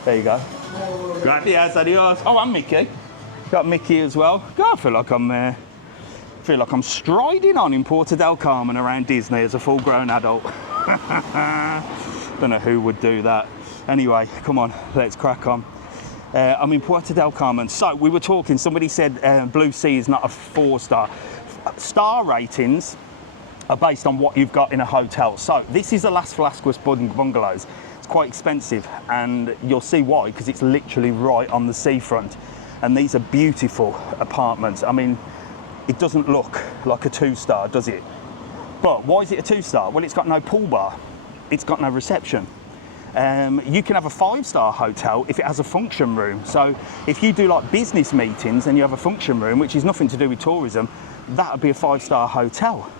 There you go. Gracias, adios. Oh, and Mickey. Got Mickey as well. God, I feel like I'm striding on in Puerto Del Carmen around Disney as a full-grown adult. Don't know who would do that. Anyway, come on, let's crack on. I'm in Puerto Del Carmen. So we were talking. Somebody said Blue Sea is not a 4-star. Star ratings are based on what you've got in a hotel. So this is the Las Velasquez bungalows. It's quite expensive, and you'll see why, because it's literally right on the seafront. And these are beautiful apartments. I mean, it doesn't look like a 2-star, does it? But why is it a 2-star? Well, it's got no pool bar. It's got no reception. You can have a 5-star hotel if it has a function room. So if you do like business meetings and you have a function room, which is nothing to do with tourism, that would be a 5-star hotel.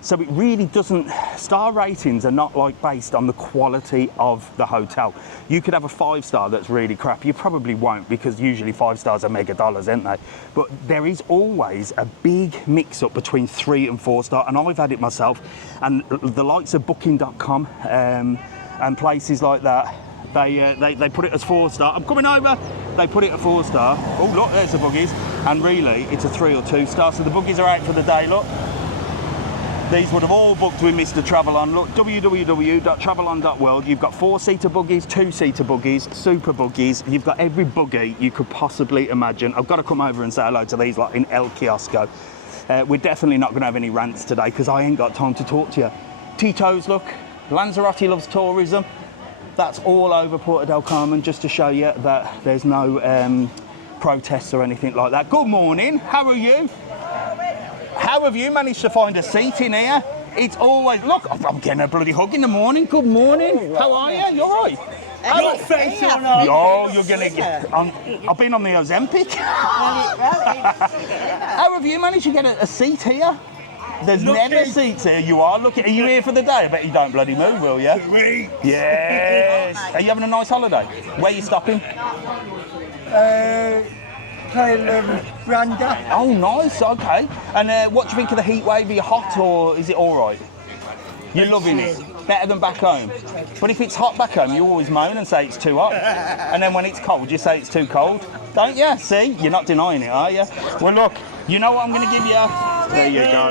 So it really doesn't, star ratings are not like based on the quality of the hotel. You could have a 5-star that's really crap. You probably won't, because usually 5 stars are mega dollars, aren't they? But there is always a big mix up between 3 and 4-star, and I've had it myself. And the likes of booking.com and places like that, they put it as 4-star. I'm coming over. They put it at 4-star. Oh, look, there's the buggies. And really, it's a 3 or 2-star. So the buggies are out for the day, look. These would have all booked with Mr. Travelon. Look, www.travelon.world. You've got 4-seater buggies, 2-seater buggies, super buggies. You've got every buggy you could possibly imagine. I've got to come over and say hello to these, like in El Kiosco. We're definitely not going to have any rants today, because I ain't got time to talk to you. Tito's, look. Lanzarote loves tourism. That's all over Puerto Del Carmen, just to show you that there's no protests or anything like that. Good morning. How are you? How have you managed to find a seat in here? It's always... Look, I'm getting a bloody hug in the morning. Good morning. How are you? You all right? Your face or not? Oh, you're going to get... I've been on the Ozempic. How have you managed to get a seat here? There's never seats here. You are looking... Are you here for the day? I bet you don't bloody move, will you? Yes. Are you having a nice holiday? Where are you stopping? Branda. Oh, nice, okay. And what do you think of the heat wave? Are you hot, or is it all right? You're loving it? Better than back home? But if it's hot back home, you always moan and say it's too hot. And then when it's cold, you say it's too cold. Don't you? See? You're not denying it, are you? Well, look, you know what I'm going to give you? There you go.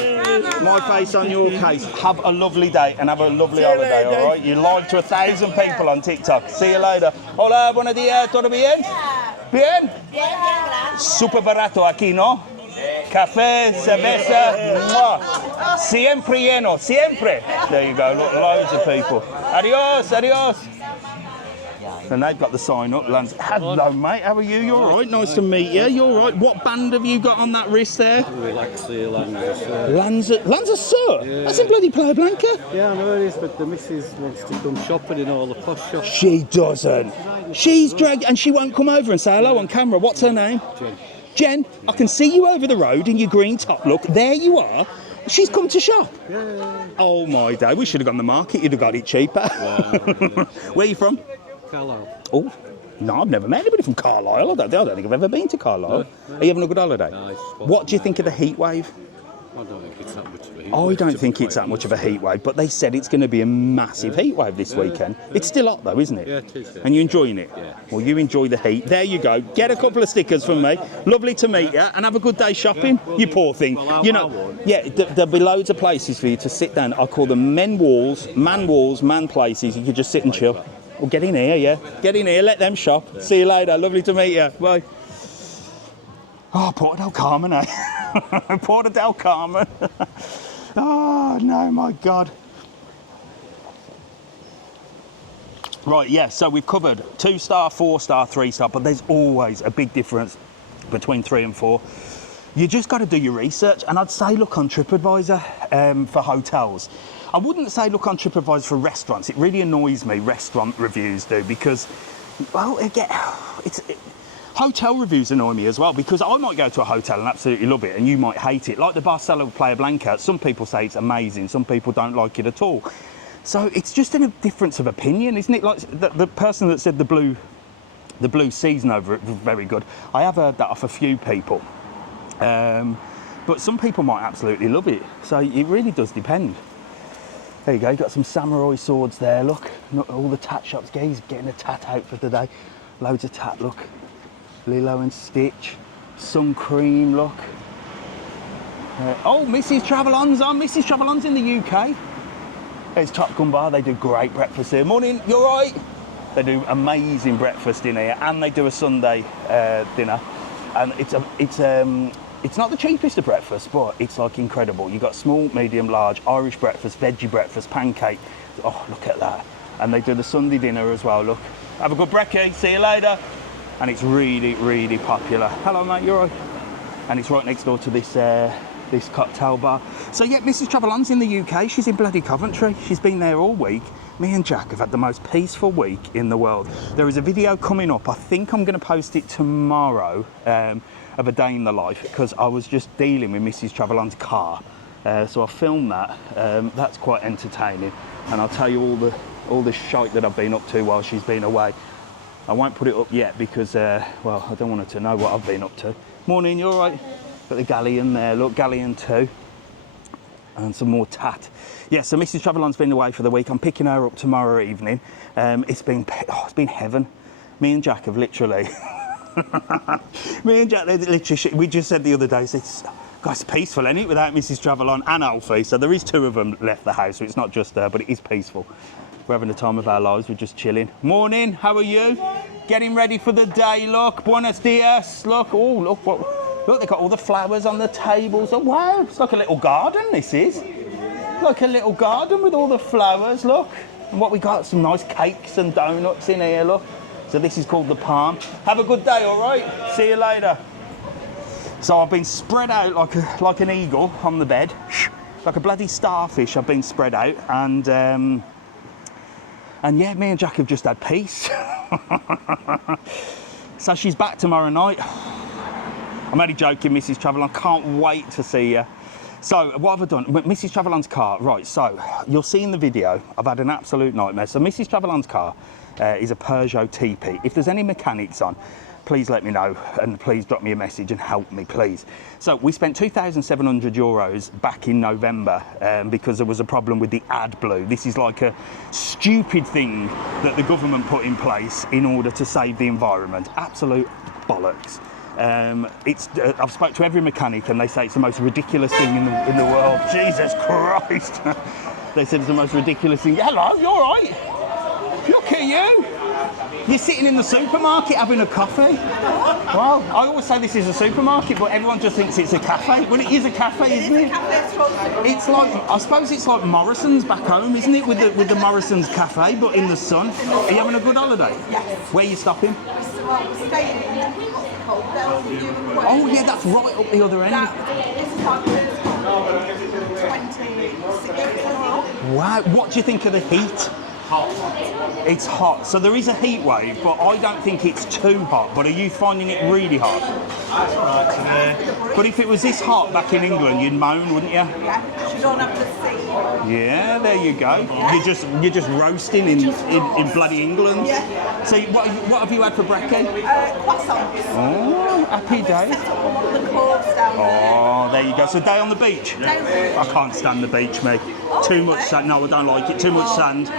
My face on your case. Have a lovely day and have a lovely holiday, all right? You're live to 1,000 people on TikTok. See you later. Hola, buenos días, ¿todo bien? Bien? Super barato aquí, ¿no? Café, cerveza, siempre lleno, siempre. There you go, look, loads of people. Adios, adios. And they've got the sign up. Hello, mate. How are you? You all right? Nice to meet you. You all right? What band have you got on that wrist there? Lanzarote. Yeah. That's in bloody Playa Blanca. Yeah, I know it is, but the missus wants to come shopping in all the posh shops. She doesn't. She's dragged, and she won't come over and say hello on camera. What's her name? Jen. I can see you over the road in your green top. Look, there you are. She's come to shop. Yeah. Oh my day. We should have gone to the market. You'd have got it cheaper. Yeah. Where are you from? Carlisle. Oh, no, I've never met anybody from Carlisle. I don't think I've ever been to Carlisle. No. Are you having a good holiday? Nice. What do you think of the heat wave? I don't think it's that much of a heat wave. I don't think it's that much of a heat wave, but they said it's going to be a massive heat wave this weekend. Yeah. It's still hot though, isn't it? Yeah, it is. Yeah. And you're enjoying it? Yeah. Well, you enjoy the heat. There you go. Get a couple of stickers from me. Lovely to meet you, and have a good day shopping. Yeah, you poor thing. Well, you know, yeah, there'll be loads of places for you to sit down. I call them man walls, man places. You could just sit and chill. Well, get in here, yeah. Get in here, let them shop. Yeah. See you later. Lovely to meet you. Bye. Oh, Puerto Del Carmen, eh? Puerto Del Carmen. Oh, no, my God. Right, yeah, so we've covered 2-star, 4-star, 3-star, but there's always a big difference between 3 and 4. You just got to do your research, and I'd say look on TripAdvisor for hotels. I wouldn't say look on TripAdvisor for restaurants. It really annoys me, restaurant reviews do, because, well, hotel reviews annoy me as well, because I might go to a hotel and absolutely love it, and you might hate it. Like the Barcelona Playa Blanca, some people say it's amazing, some people don't like it at all. So it's just a difference of opinion, isn't it? Like the person that said the blue season over it was very good. I have heard that off a few people. But some people might absolutely love it. So it really does depend. There you go, got some samurai swords there, look. All the tat shops, he's getting a tat out for today. Loads of tat, look. Lilo and Stitch. Sun cream, look. Oh, Mrs. Travelon's on. Mrs. Travelon's in the UK. There's Top Gumar, they do great breakfast here. Morning, you all right? They do amazing breakfast in here, and they do a Sunday dinner. And it's it's not the cheapest of breakfast, but it's like incredible. You've got small, medium, large, Irish breakfast, veggie breakfast, pancake. Oh, look at that. And they do the Sunday dinner as well, look. Have a good brekkie, see you later. And it's really, really popular. Hello, mate, you all right? And it's right next door to this this cocktail bar. So yeah, Mrs. Travelon's in the UK. She's in bloody Coventry. She's been there all week. Me and Jack have had the most peaceful week in the world. There is a video coming up. I think I'm going to post it tomorrow of a day in the life, because I was just dealing with Mrs. Travelon's car. So I filmed that. That's quite entertaining. And I'll tell you all the shite that I've been up to while she's been away. I won't put it up yet because, well, I don't want her to know what I've been up to. Morning, you all right? Got the galleon there, look, galleon 2. And some more tat. Yeah, so Mrs. Travelon's been away for the week. I'm picking her up tomorrow evening. It's been heaven. Me and Jack have literally... me and Jack, literally, we just said the other day, it's peaceful, isn't it, without Mrs. Travelon and Alfie. So there is 2 of them left the house, so it's not just her, but it is peaceful. We're having the time of our lives, we're just chilling. Morning, how are you? Getting ready for the day, look. Buenos dias, look. Oh, look, look, they've got all the flowers on the tables. Oh, wow, it's like a little garden, this is. Like a little garden with all the flowers, look. And what we got, some nice cakes and donuts in here, look. So this is called the Palm. Have a good day, all right? See you later. So I've been spread out like an eagle on the bed. Like a bloody starfish, I've been spread out. And yeah, me and Jack have just had peace. So she's back tomorrow night. I'm only joking, Mrs. Travelon. Can't wait to see you. So what have I done? Mrs. Travelon's car, right, so you'll see in the video, I've had an absolute nightmare. So Mrs. Travelon's car is a Peugeot TP. If there's any mechanics on, please let me know and please drop me a message and help me, please. So we spent €2,700 back in November because there was a problem with the AdBlue. This is like a stupid thing that the government put in place in order to save the environment. Absolute bollocks. I've spoke to every mechanic and they say it's the most ridiculous thing in the world. Jesus Christ. They said it's the most ridiculous thing. Hello, you all right? Look at you. You're sitting in the supermarket having a coffee. Well, I always say this is a supermarket, but everyone just thinks it's a cafe. Well, it is a cafe, isn't it? It's like, I suppose it's like Morrison's back home, isn't it? With the Morrison's cafe, but in the sun. Are you having a good holiday? Yes. Where are you stopping? We're staying in Bellevue. Oh yeah, that's right up the other end. This is our first holiday, 26 Wow, what do you think of the heat? It's hot. So there is a heat wave, but I don't think it's too hot. But are you finding it really hot? That's all right today. But if it was this hot back in England, you'd moan, wouldn't you? Yeah, you don't have to see. Yeah, there you go. Yeah. You're just roasting in bloody England. Yeah. So what have you had for brekkie? Croissants. Oh, happy day. On the coast down there. Oh, there you go. So day on the beach? I can't stand the beach, mate. Too much sand. No, I don't like it. Too much sand.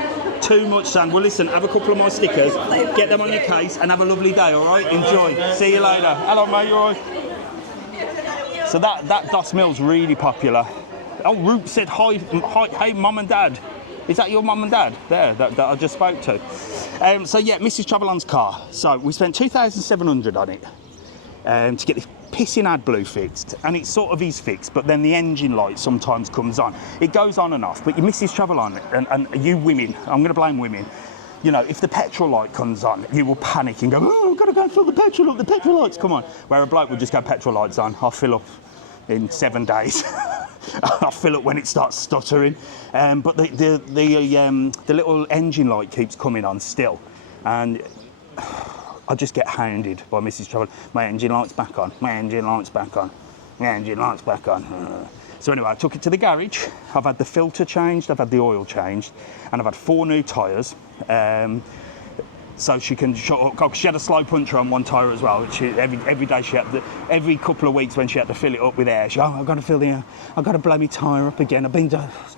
Too much sand. Well, listen, have a couple of my stickers, get them on your case, and have a lovely day, all right? Enjoy. See you later. Hello, mate, you all right? So that Dos Mill's really popular. Oh, Root said hi, hey, Mum and Dad. Is that your mum and dad there that I just spoke to? So yeah, Mrs. Travelon's car. So we spent $2,700 on it to get this pissing AdBlue fixed, and it sort of is fixed, but then the engine light sometimes comes on. It goes on and off, but you Mrs. Travelon and you women, I'm going to blame women, you know, if the petrol light comes on, you will panic and go, oh, I've got to go and fill the petrol up, the petrol lights, come on. Where a bloke would just go, petrol lights on, I'll fill up in 7 days. I'll fill up when it starts stuttering. But the little engine light keeps coming on still, and I just get hounded by Mrs. Travelon. My engine light's back on. My engine light's back on. My engine light's back on. So anyway, I took it to the garage. I've had the filter changed. I've had the oil changed, and I've had 4 new tyres. So she can shut up. Cause she had a slow puncher on one tyre as well. Which every day she had every couple of weeks when she had to fill it up with air. She, I've got to fill the air. I've got to blow my tyre up again.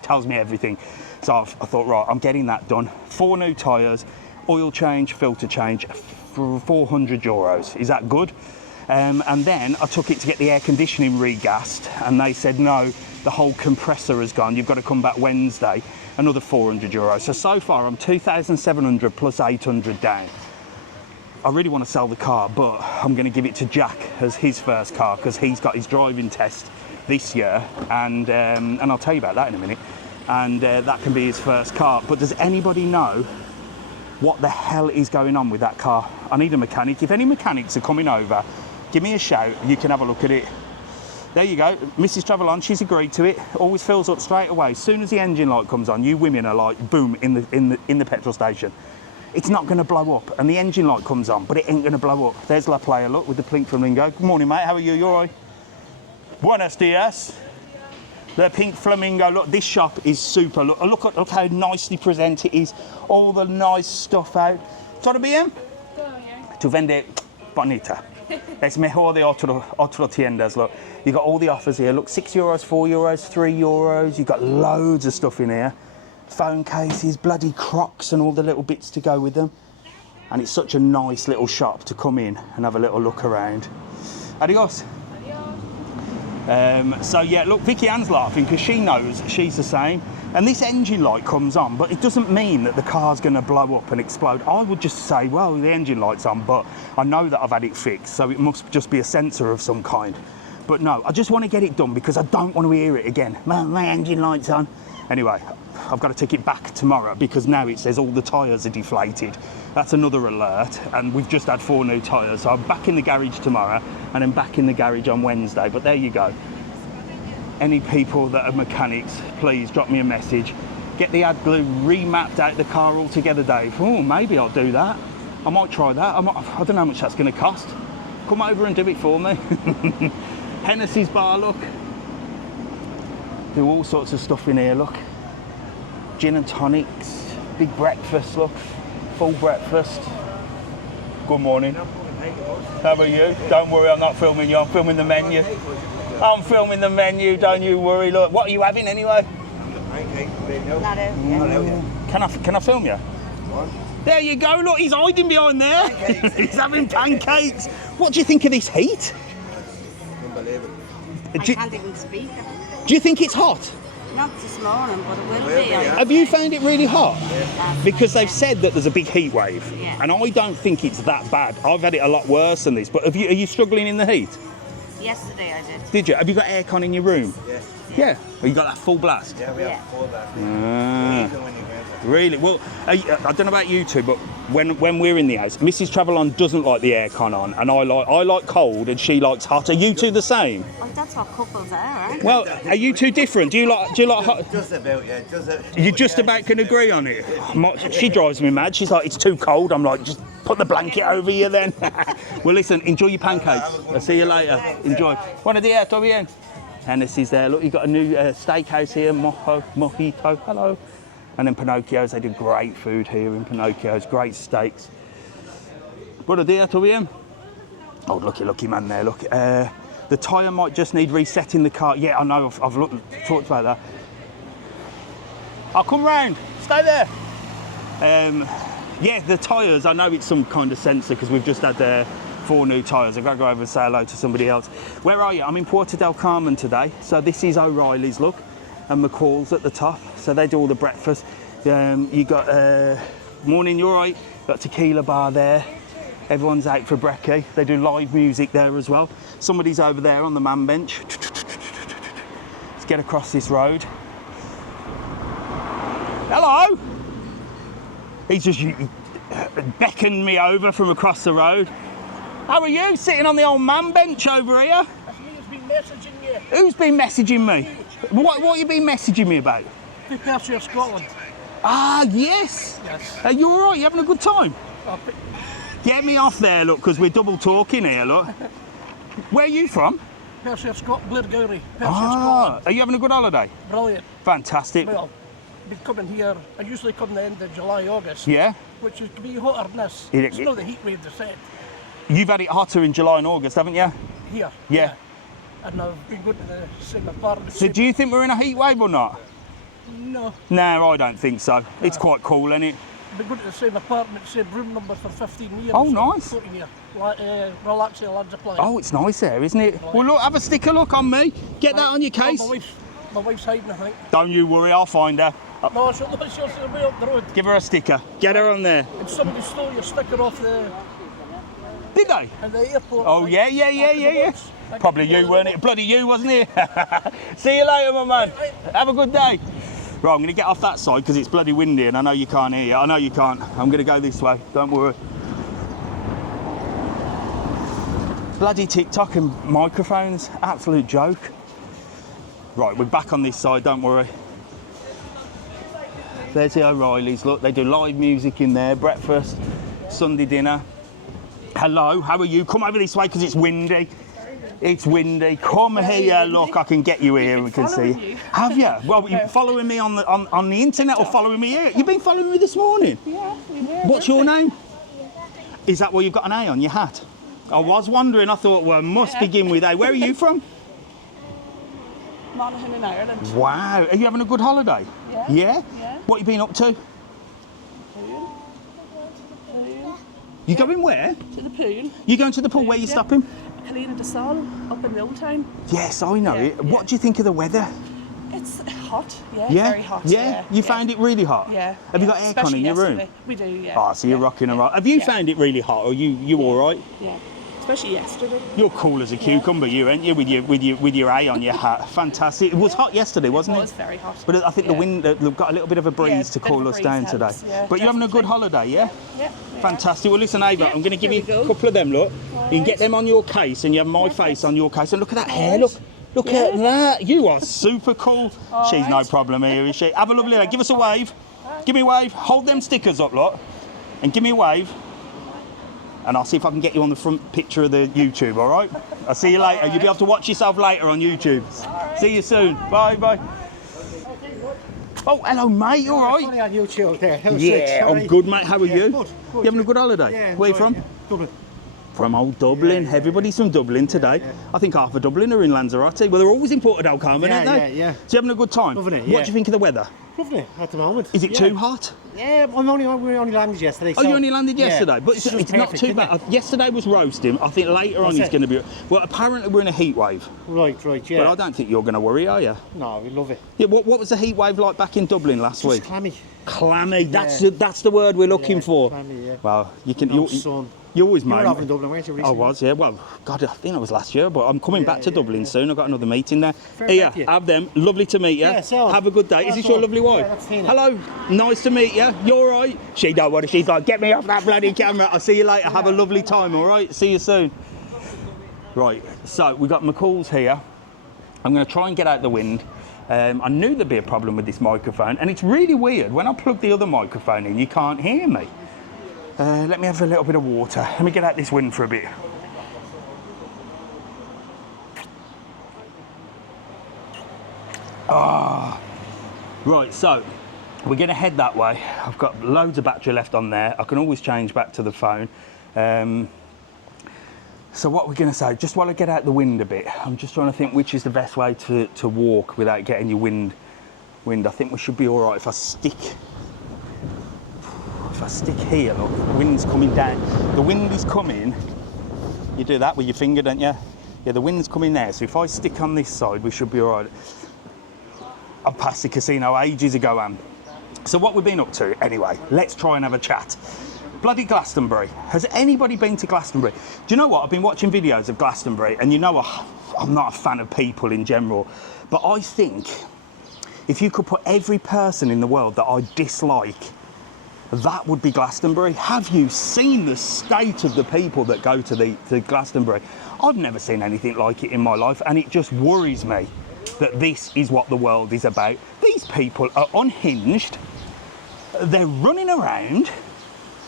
Tells me everything. So I thought, right, I'm getting that done. 4 new tyres, oil change, filter change, for €400. Is that good? And then I took it to get the air conditioning regassed, and they said no, the whole compressor has gone. You've got to come back Wednesday. Another €400. So far I'm 2,700 plus 800 down. I really want to sell the car, but I'm going to give it to Jack as his first car because he's got his driving test this year, and I'll tell you about that in a minute. And that can be his first car. But does anybody know what the hell is going on with that car? I need a mechanic. If any mechanics are coming over, give me a shout. You can have a look at it. There you go, Mrs. Travelon, she's agreed to it. Always fills up straight away. As soon as the engine light comes on, you women are like, boom, in the petrol station. It's not going to blow up, and the engine light comes on, but it ain't going to blow up. There's La Playa, look, with the pink flamingo. Good morning, mate. How are you? You all right? Buenos dias. The pink flamingo. Look, this shop is super. Look how nicely presented it is. All the nice stuff out. ¿Todo bien? Tu vende bonita. Es mejor de otro tiendas. Look, you got all the offers here. Look, €6, €4, €3. You've got loads of stuff in here. Phone cases, bloody Crocs, and all the little bits to go with them. And it's such a nice little shop to come in and have a little look around. Adios. So yeah, look, Vicky Ann's laughing because she knows she's the same. And this engine light comes on, but it doesn't mean that the car's going to blow up and explode. I would just say, well, the engine light's on, but I know that I've had it fixed, so it must just be a sensor of some kind. But no, I just want to get it done because I don't want to hear it again. My engine light's on. Anyway, I've got to take it back tomorrow because now it says all the tyres are deflated. That's another alert, and we've just had 4 new tyres. So I'm back in the garage tomorrow and then back in the garage on Wednesday. But there you go. Any people that are mechanics, please drop me a message. Get the AdGlue remapped out the car altogether, Dave. Oh, maybe I'll do that. I might try that. I don't know how much that's going to cost. Come over and do it for me. Hennessy's bar, look. Do all sorts of stuff in here, look. Gin and tonics, big breakfast, look. Full breakfast. Good morning. How are you? Don't worry, I'm not filming you. I'm filming the menu. I'm filming the menu, don't you worry. Look, what are you having anyway? Not out. Can I film you? There you go, look, he's hiding behind there. He's having pancakes. What do you think of this heat? Unbelievable. I can't even speak. Do you think it's hot? Not this morning, but it will be. Have you found it really hot? Because they've said that there's a big heat wave, and I don't think it's that bad. I've had it a lot worse than this, but are you struggling in the heat? Yesterday I did. Did you? Have you got aircon in your room? Yeah. Oh, you got that full blast? Yeah, we have full blast. Really? Well, I don't know about you two, but when we're in the house, Mrs. Travelon doesn't like the aircon on, and I like cold, and she likes hot. Are you two the same? Oh, that's what couples are, right? Well, are you two different? Do you like hot? Just about, yeah. You just about can agree on it. She drives me mad. She's like, it's too cold. I'm like, just put the blanket over you then. Well, listen, enjoy your pancakes. I'll see you later. Enjoy. Buenos dias, todo bien? Hennessy's there. Look, you've got a new steakhouse here, Mojito. Hello. And then Pinocchio's. They do great food here in Pinocchio's. Great steaks. Buenos dias, todo bien? Oh, lucky man there. Look, the tyre might just need resetting the car. Yeah, I know. I've talked about that. I'll come round. Stay there. Yeah, the tyres. I know it's some kind of sensor because we've just had 4 new tyres. I've got to go over and say hello to somebody else. Where are you? I'm in Puerto Del Carmen today. So this is O'Reilly's, look, and McCall's at the top. So they do all the breakfast. You got morning. You're right. Got tequila bar there. Everyone's out for brekkie. They do live music there as well. Somebody's over there on the man bench. Let's get across this road. Hello. He's just beckoned me over from across the road. How are you? Sitting on the old man bench over here? That's me who's been messaging you. Who's been messaging me? What have you been messaging me about? The Persia of Scotland. Ah, yes. Are you all right? You having a good time? Get me off there, look, because we're double talking here, look. Where are you from? Persia of Scotland, Blairgowrie, Persia of Ah, Scotland. are you having a good holiday? Brilliant. Fantastic. Well, been coming here, I usually come the end of July, August. Yeah? Which is to be hotter than this. It- It's not the heat wave they said. You've had it hotter in July and August, haven't you? Here. Yeah. And I've been going to the same apartment. So do you think we're in a heat wave or not? No. No, I don't think so. It's quite cool, isn't it? I've been going to the same apartment, same room number for 15 years. Oh, so nice. 14 years. Relaxing Lads Apply. Oh, it's nice there, isn't it? Well, look, have a sticker look on me. Get that on your case. My wife's hiding, I think. Don't you worry, I'll find her. No, she'll way up the road. Give her a sticker. Get her on there. And somebody stole your sticker off the Did they? And the airport. Oh, yeah. Probably you, weren't it? Bloody you, wasn't it? See you later, my man. Have a good day. Right, I'm going to get off that side because it's bloody windy and I know you can't hear you. I know you can't. I'm going to go this way. Don't worry. Bloody TikTok and microphones. Absolute joke. Right, we're back on this side. Don't worry. There's the O'Reillys. Look, they do live music in there. Breakfast, Sunday dinner. Hello, how are you? Come over this way because it's windy. It's windy. Come here, look, I can get you here and we can see you. Have you? Well, you following me on the internet or following me here? You've been following me this morning? Yeah. What's your name? Is that why you've got an A on your hat? I was wondering, I thought, well, must begin with A. Where are you from? Monaghan in Ireland. Wow, are you having a good holiday? Yeah. What have you been up to? You going where? To the pool. You going to the pool? Where are you stopping? Helena de Sol, up in the old town. Yes, I know it. What do you think of the weather? It's hot, Very hot. You found it really hot? Yeah. Have you got aircon in your room? We do, yeah. Oh, so you're rocking and rolling. Have you found it really hot, or you all right? Yeah, especially yesterday. You're cool as a cucumber, you ain't you? With your A on your hat. Fantastic. It was hot yesterday, wasn't it? It was very hot. But I think the wind got a little bit of a breeze to cool us down today. Yeah, but you're having a good holiday, yeah? Yeah. Fantastic. Well, listen, Ava, I'm going to give you a couple of them. Look, you can get them on your case, and you have my face on your case. And look at that hair. Look at that. You are super cool. She's no problem here, is she? Have a lovely day. Give us a wave. Give me a wave. Hold them stickers up, look, and give me a wave. And I'll see if I can get you on the front picture of the YouTube, all right? I'll see you later. You'll be able to watch yourself later on YouTube. See you soon. Bye. Oh, hello, mate. You all right? On YouTube there. I'm good, mate. How are you? Good. You having a good holiday? Yeah, Where you from? Dublin. From old Dublin. Everybody's from Dublin today. I think half of Dublin are in Lanzarote. Well, they're always in Puerto Del Carmen, aren't they? Yeah. So you having a good time? Loving it, What do you think of the weather? Lovely at the moment. Is it too hot? Yeah, we only landed yesterday. Oh, you only landed yesterday? But it's not too bad. Yesterday was roasting. I think later on it's going to be... Well, apparently we're in a heat wave. Right, yeah. But I don't think you're going to worry, are you? No, we love it. Yeah, what was the heat wave like back in Dublin last week? Clammy. Clammy, that's the word we're looking for. Clammy, yeah. Well, you can... No sun. You always You were moan. over in Dublin, weren't you, recently? I was, yeah. Well, God, I think it was last year, but I'm coming back to Dublin soon. I've got another meeting there. Here, have them. Lovely to meet you. Yeah, so have a good day. Is this your lovely wife? Yeah, that's Tina. Hello, nice to meet you. You all right? She don't want to. She's like, get me off that bloody camera. I'll see you later. Have a lovely time, all right? See you soon. Right, so we've got McCall's here. I'm going to try and get out the wind. I knew there'd be a problem with this microphone, and it's really weird. When I plug the other microphone in, you can't hear me. Let me have a little bit of water. Let me get out this wind for a bit. Right, so we're going to head that way. I've got loads of battery left on there. I can always change back to the phone. So what we're going to say, just while I get out the wind a bit, I'm just trying to think which is the best way to walk without getting your wind. I think we should be all right if I stick here. Look, the wind's coming down. The wind is coming. You do that with your finger, don't you? Yeah, the wind's coming there. So if I stick on this side, we should be all right. I passed the casino ages ago, Anne. So what we've been up to, anyway, let's try and have a chat. Bloody Glastonbury. Has anybody been to Glastonbury? Do you know what? I've been watching videos of Glastonbury, and you know I'm not a fan of people in general, but I think if you could put every person in the world that I dislike, that would be Glastonbury. Have you seen the state of the people that go to Glastonbury? I've never seen anything like it in my life, and it just worries me that this is what the world is about. These people are unhinged. They're running around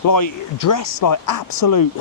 like dressed like absolute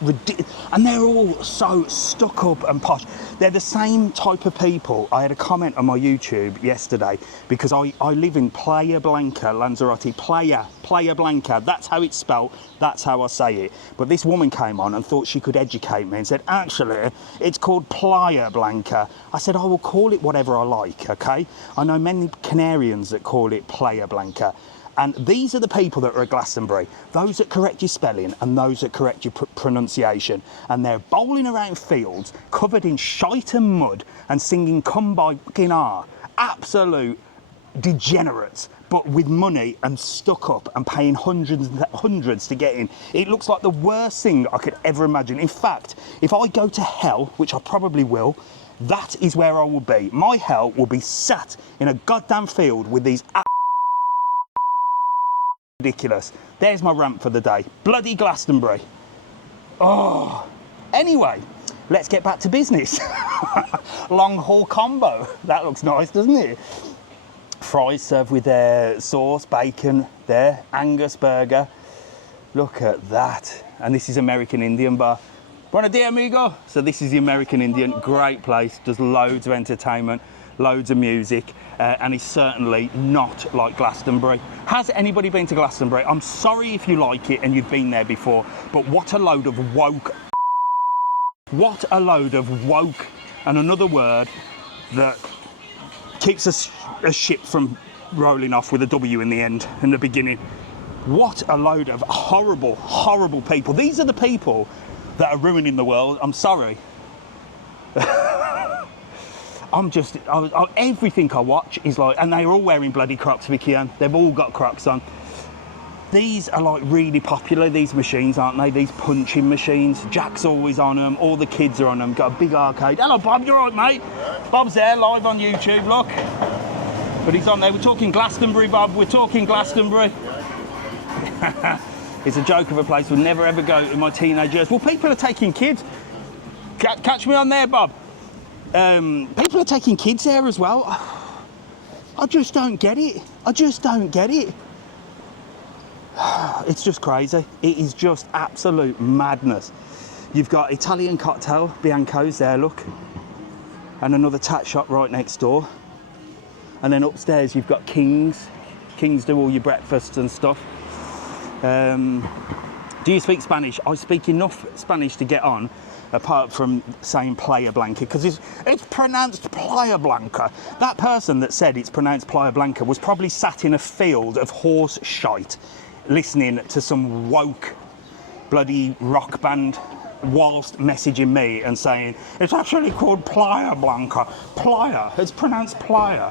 ridiculous, and they're all so stuck up and posh. They're the same type of people. I had a comment on my YouTube yesterday because I live in Playa Blanca, Lanzarote. Playa Blanca, that's how it's spelt, that's how I say it. But this woman came on and thought she could educate me and said, actually, it's called Playa Blanca. I said, I will call it whatever I like, okay? I know many Canarians that call it Playa Blanca. And these are the people that are at Glastonbury, those that correct your spelling and those that correct your pronunciation. And they're bowling around fields covered in shite and mud and singing Come By Fucking R. Absolute degenerates. but with money and stuck up and paying hundreds to get in. It looks like the worst thing I could ever imagine. In fact, if I go to hell, which I probably will, that is where I will be. My hell will be sat in a goddamn field with these ridiculous. There's my rant for the day. Bloody Glastonbury. Oh. Anyway, let's get back to business. Long haul combo. That looks nice, doesn't it? Fries served with their sauce, bacon, there, Angus burger. Look at that. And this is American Indian bar. Buenos dias, amigo. So this is the American Indian, great place, does loads of entertainment, loads of music, and is certainly not like Glastonbury. Has anybody been to Glastonbury? I'm sorry if you like it and you've been there before, but what a load of woke. What a load of woke, and another word that keeps a ship from rolling off with a W in the end, in the beginning. What a load of horrible, horrible people. These are the people that are ruining the world. I'm sorry. Everything I watch is like, and they're all wearing bloody Crocs, Vicky Ann. They've all got Crocs on. These are like really popular, these machines, aren't they? These punching machines. Jack's always on them, all the kids are on them. Got a big arcade. Hello, Bob, you all right, mate? Bob's there, live on YouTube, look. But he's on there. We're talking Glastonbury, Bob. We're talking Glastonbury. It's a joke of a place we'll never ever go in my teenage years. Well, people are taking kids. Catch me on there, Bob. People are taking kids there as well. I just don't get it. I just don't get it. It's just crazy. It is just absolute madness. You've got Italian cocktail, Bianco's there, look. And another tat shop right next door. And then upstairs you've got King's. King's do all your breakfasts and stuff. Do you speak Spanish? I speak enough Spanish to get on, apart from saying Playa Blanca, because it's pronounced Playa Blanca. That person that said it's pronounced Playa Blanca was probably sat in a field of horse shite, listening to some woke bloody rock band whilst messaging me and saying, it's actually called Playa Blanca. Playa, it's pronounced Playa.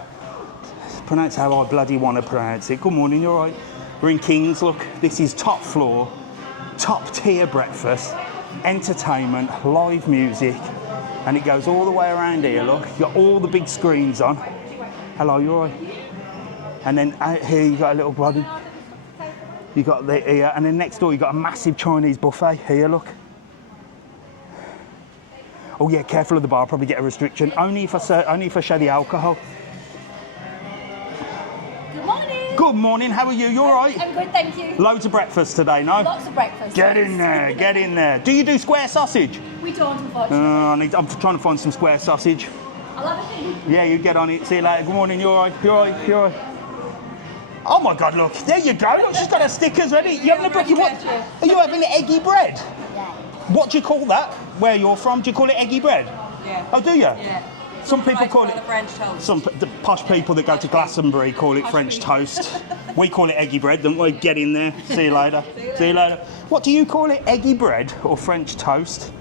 It's pronounced how I bloody want to pronounce it. Good morning, you all right? We're in King's, look. This is top floor, top tier breakfast, entertainment, live music, and it goes all the way around here, look. You've got all the big screens on. Hello, you all right? And then out here you got a little bloody, you got the here, and then next door you got a massive Chinese buffet. Here, look. Oh yeah, careful of the bar. Probably get a restriction. Only if I show the alcohol. Good morning. Good morning. How are you? You all right? I'm good, thank you. Loads of breakfast today, no? Lots of breakfast. Get in there. Get in there. Do you do square sausage? We don't, unfortunately. I'm trying to find some square sausage. I'll have a think. Yeah, you get on it. See you later. Good morning. You all right? You all right? You all right? Oh my God! Look, there you go. Look, she's got her stickers ready. You having a brekkie? What? Are you having eggy bread? Yeah. What do you call that? Where you're from? Do you call it eggy bread? Yeah. Oh, do you? Yeah. Some people call it French toast. the posh people that go to Glastonbury call it French toast. We call it eggy bread, don't we? Get in there. See you later. See you later. What do you call it? Eggy bread or French toast?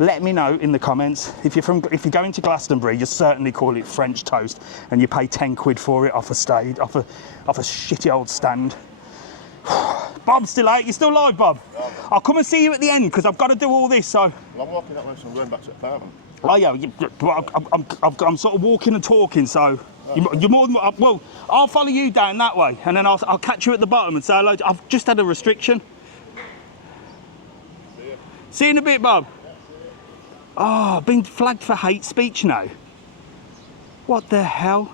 Let me know in the comments. If you're going to Glastonbury, you certainly call it French toast, and you pay 10 quid for it off a stage, off a shitty old stand. Bob's still out. You're still live, Bob? Yeah, I'll come and see you at the end because I've got to do all this. So. Well, I'm walking that way, so I'm going back to the apartment. Oh yeah, I'm sort of walking and talking, so you're more than well. I'll follow you down that way, and then I'll catch you at the bottom and say hello. I've just had a restriction. See you in a bit, Bob. Oh, I've been flagged for hate speech now. What the hell?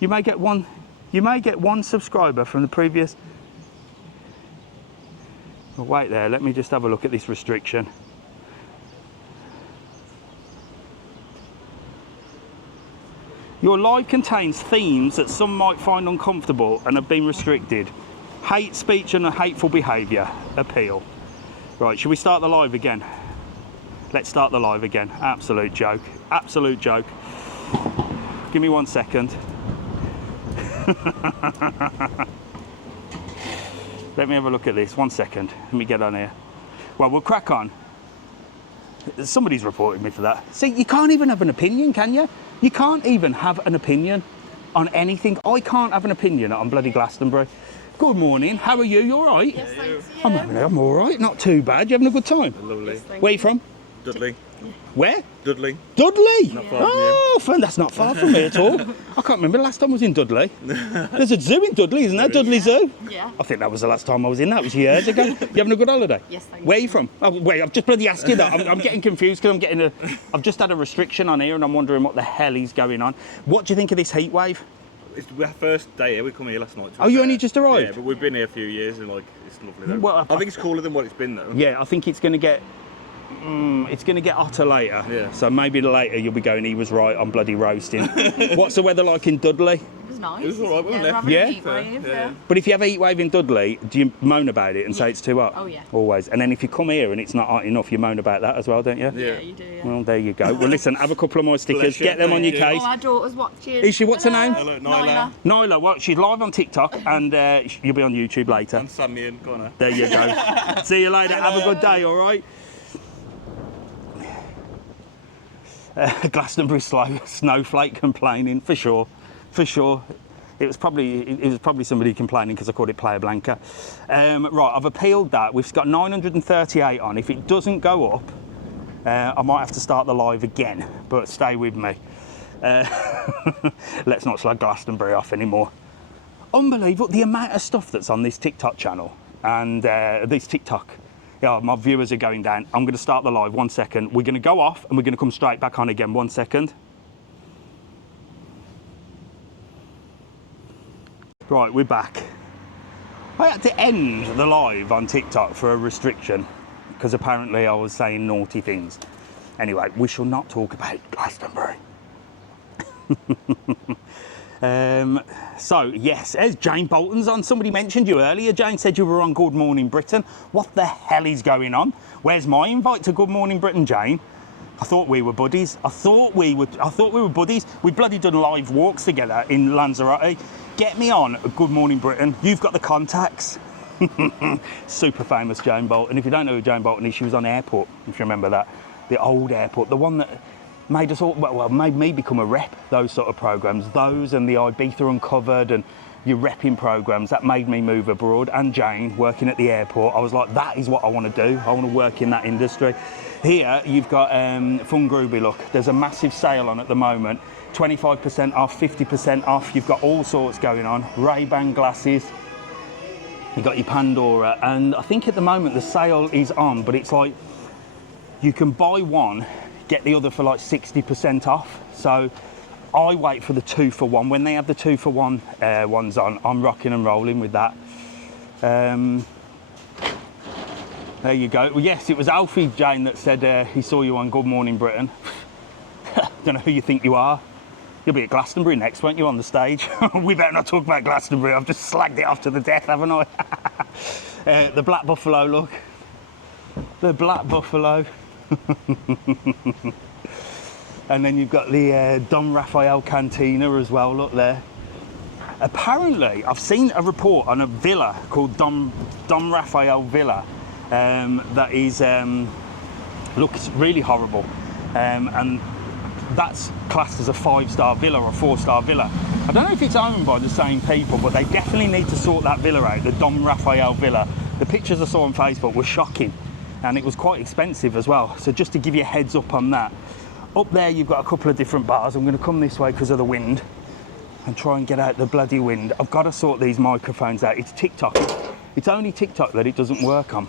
You may get one subscriber from the previous. Oh, wait there. Let me just have a look at this restriction. Your live contains themes that some might find uncomfortable and have been restricted. Hate speech and hateful behaviour. Appeal. Right, should we start the live again? Let's start the live again. Absolute joke. Absolute joke. Give me 1 second. Let me have a look at this. 1 second. Let me get on here. Well, we'll crack on. Somebody's reported me for that. See, you can't even have an opinion, can you? You can't even have an opinion. on anything. I can't have an opinion on bloody Glastonbury. Good morning. How are you? You all right? Yes, thanks. I'm all right. Not too bad. You having a good time? Lovely. Where you from? Dudley. Where? Dudley. Dudley? Not far from Oh, fun. That's not far from me at all. I can't remember the last time I was in Dudley. There's a zoo in Dudley, isn't there? Dudley Zoo? Yeah. I think that was the last time I was in. That was years ago. You having a good holiday? Yes, thank Where are you from? Oh, wait, I've just bloody asked you that. I'm getting confused because I've just had a restriction on here and I'm wondering what the hell is going on. What do you think of this heat wave? It's our first day here. We come here last night. Oh, you only just arrived? Yeah, but we've been here a few years and like it's lovely. Though. Well, I think it's cooler than what it's been though. Yeah, I think it's going to get hotter later. Yeah. So maybe later you'll be going, he was right, I'm bloody roasting. What's the weather like in Dudley? It was nice. It was all right, wasn't it? Yeah? Heat wave, yeah. But if you have a heat wave in Dudley, do you moan about it and say it's too hot? Oh, yeah. Always. And then if you come here and it's not hot enough, you moan about that as well, don't you? Yeah, you do, yeah. Well, there you go. Well, listen, have a couple of more stickers, Bless you. get them on your Thank you. case. Oh, our daughter's watching. Is she, what's her name? Hello, Nyla. Nyla, well, she's live on TikTok and you'll be on YouTube later. And Sammy and Connor. There you go. See you later. Have a good day, all right? Glastonbury snowflake complaining, for sure. It was probably somebody complaining because I called it Playa Blanca. Right, I've appealed that. We've got 938 on. If it doesn't go up, I might have to start the live again, but stay with me. Let's not slag Glastonbury off anymore. Unbelievable, the amount of stuff that's on this TikTok channel and this TikTok. Yeah, my viewers are going down. I'm going to start the live, 1 second. We're going to go off and we're going to come straight back on again, 1 second. Right, we're back. I had to end the live on TikTok for a restriction because apparently I was saying naughty things. Anyway, we shall not talk about Glastonbury. So, yes, as Jane Bolton's on. Somebody mentioned you earlier. Jane said you were on Good Morning Britain. What the hell is going on? Where's my invite to Good Morning Britain, Jane? I thought we were buddies. I thought we were buddies. We bloody done live walks together in Lanzarote. Get me on Good Morning Britain. You've got the contacts. Super famous Jane Bolton. If you don't know who Jane Bolton is, she was on Airport, if you remember that. The old Airport, the one that made us all, well, made me become a rep, those sort of programmes. Those and the Ibiza Uncovered and your repping programmes, that made me move abroad. And Jane, working at the airport, I was like, that is what I want to do. I want to work in that industry. Here, you've got Fun Groovy, look. There's a massive sale on at the moment. 25% off, 50% off. You've got all sorts going on. Ray-Ban glasses. You've got your Pandora. And I think at the moment the sale is on, but it's like you can buy one, get the other for like 60% off. So I wait for the 2 for 1. When they have the 2 for 1 ones on, I'm rocking and rolling with that. There you go. Well, yes, it was Alfie, Jane, that said he saw you on Good Morning Britain. Don't know who you think you are. You'll be at Glastonbury next, won't you, on the stage? We better not talk about Glastonbury. I've just slagged it off to the death, haven't I? The Black Buffalo, look. The Black Buffalo. And then you've got the Don Rafael Cantina as well, look there. Apparently, I've seen a report on a villa called Don Rafael Villa that is, looks really horrible. And that's classed as a 5-star villa or a 4-star villa. I don't know if it's owned by the same people, but they definitely need to sort that villa out, the Don Rafael Villa. The pictures I saw on Facebook were shocking, and it was quite expensive as well. So just to give you a heads up on that. Up there you've got a couple of different bars. I'm going to come this way because of the wind and try and get out the bloody wind. I've got to sort these microphones out. It's TikTok. It's only TikTok that it doesn't work on.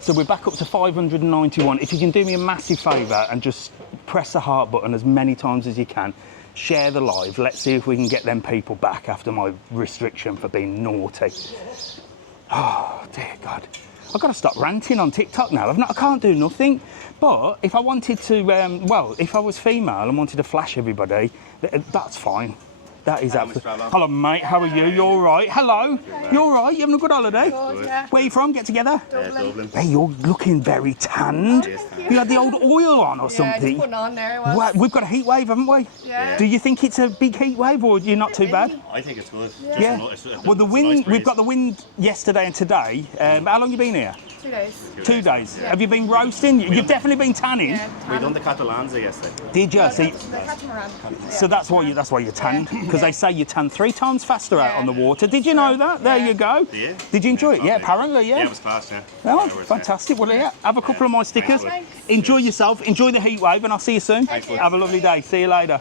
So we're back up to 591. If you can do me a massive favour and just press the heart button as many times as you can, share the live. Let's see if we can get them people back after my restriction for being naughty. Oh, dear God. I've got to stop ranting on TikTok now. I can't do nothing. But if I wanted to, well, if I was female and wanted to flash everybody, that's fine. That is absolutely... Hello, mate. How are you? You all right? Hello. You all right? You having a good holiday? Good, yeah. Where are you from? Get together? Dublin. Hey, you're looking very tanned. You had the old oil on or something. Putting on there. Wow, we've got a heat wave, haven't we? Yeah. Do you think it's a big heat wave or you're not too bad? I think it's good. Yeah. Well, the wind, we've got the wind yesterday and today. How long you been here? 2 days. 2 days. Have you been roasting? You've definitely been tanning. We done the Catalanza yesterday. Did you? Well, So, the catamaran. so that's why you're tanned, because they say you tan 3 times faster out on the water. Did you know that? There you go. Yeah. Did you enjoy it? Yeah, apparently, yeah. Yeah, it was class, yeah. Oh, fantastic. Well, yeah, have a couple of my stickers. Enjoy yourself. Enjoy the heat wave, and I'll see you soon. Have a lovely day. See you later.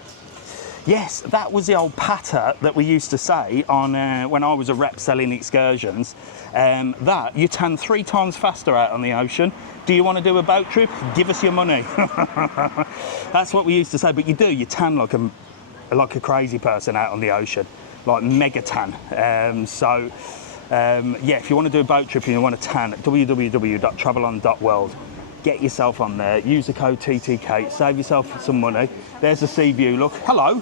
Yes, that was the old patter that we used to say on when I was a rep selling excursions. That you tan 3 times faster out on the ocean. Do you want to do a boat trip? Give us your money. That's what we used to say. But you do. You tan like a crazy person out on the ocean, like mega tan. Yeah, if you want to do a boat trip and you want to tan, www.travelon.world. Get yourself on there, use the code TTK, save yourself some money. There's the sea view, look. Hello,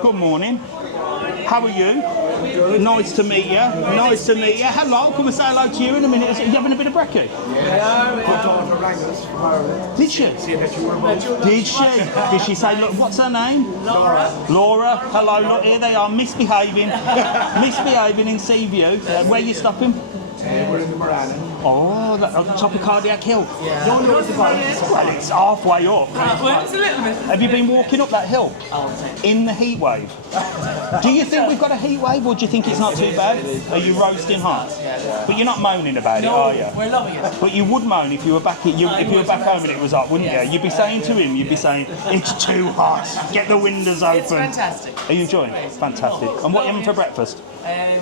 good morning. How are you? Nice to meet you. Nice to meet you. Hello, come and say hello to you in a minute. Are you having a bit of brekkie? Did she? Did she? Did she say, look, what's her name? Laura. Laura, hello, look, here they are, misbehaving. Misbehaving in sea view. Where are you stopping? We're in the Marana. Oh, on top of Cardiac Hill. Yeah. Well, it's halfway up. It's a little bit. Have you been walking up that hill in the heat wave? Do you think we've got a heat wave, or do you think it's not too bad? Are you roasting hot? But you're not moaning about it, are you? We're loving it. But you would moan if you were back if you were back home and it was hot, wouldn't you? You'd be saying to him, you'd be saying, "It's too hot. Get the windows open." It's fantastic. Are you enjoying it? Fantastic. And what are you having for breakfast? The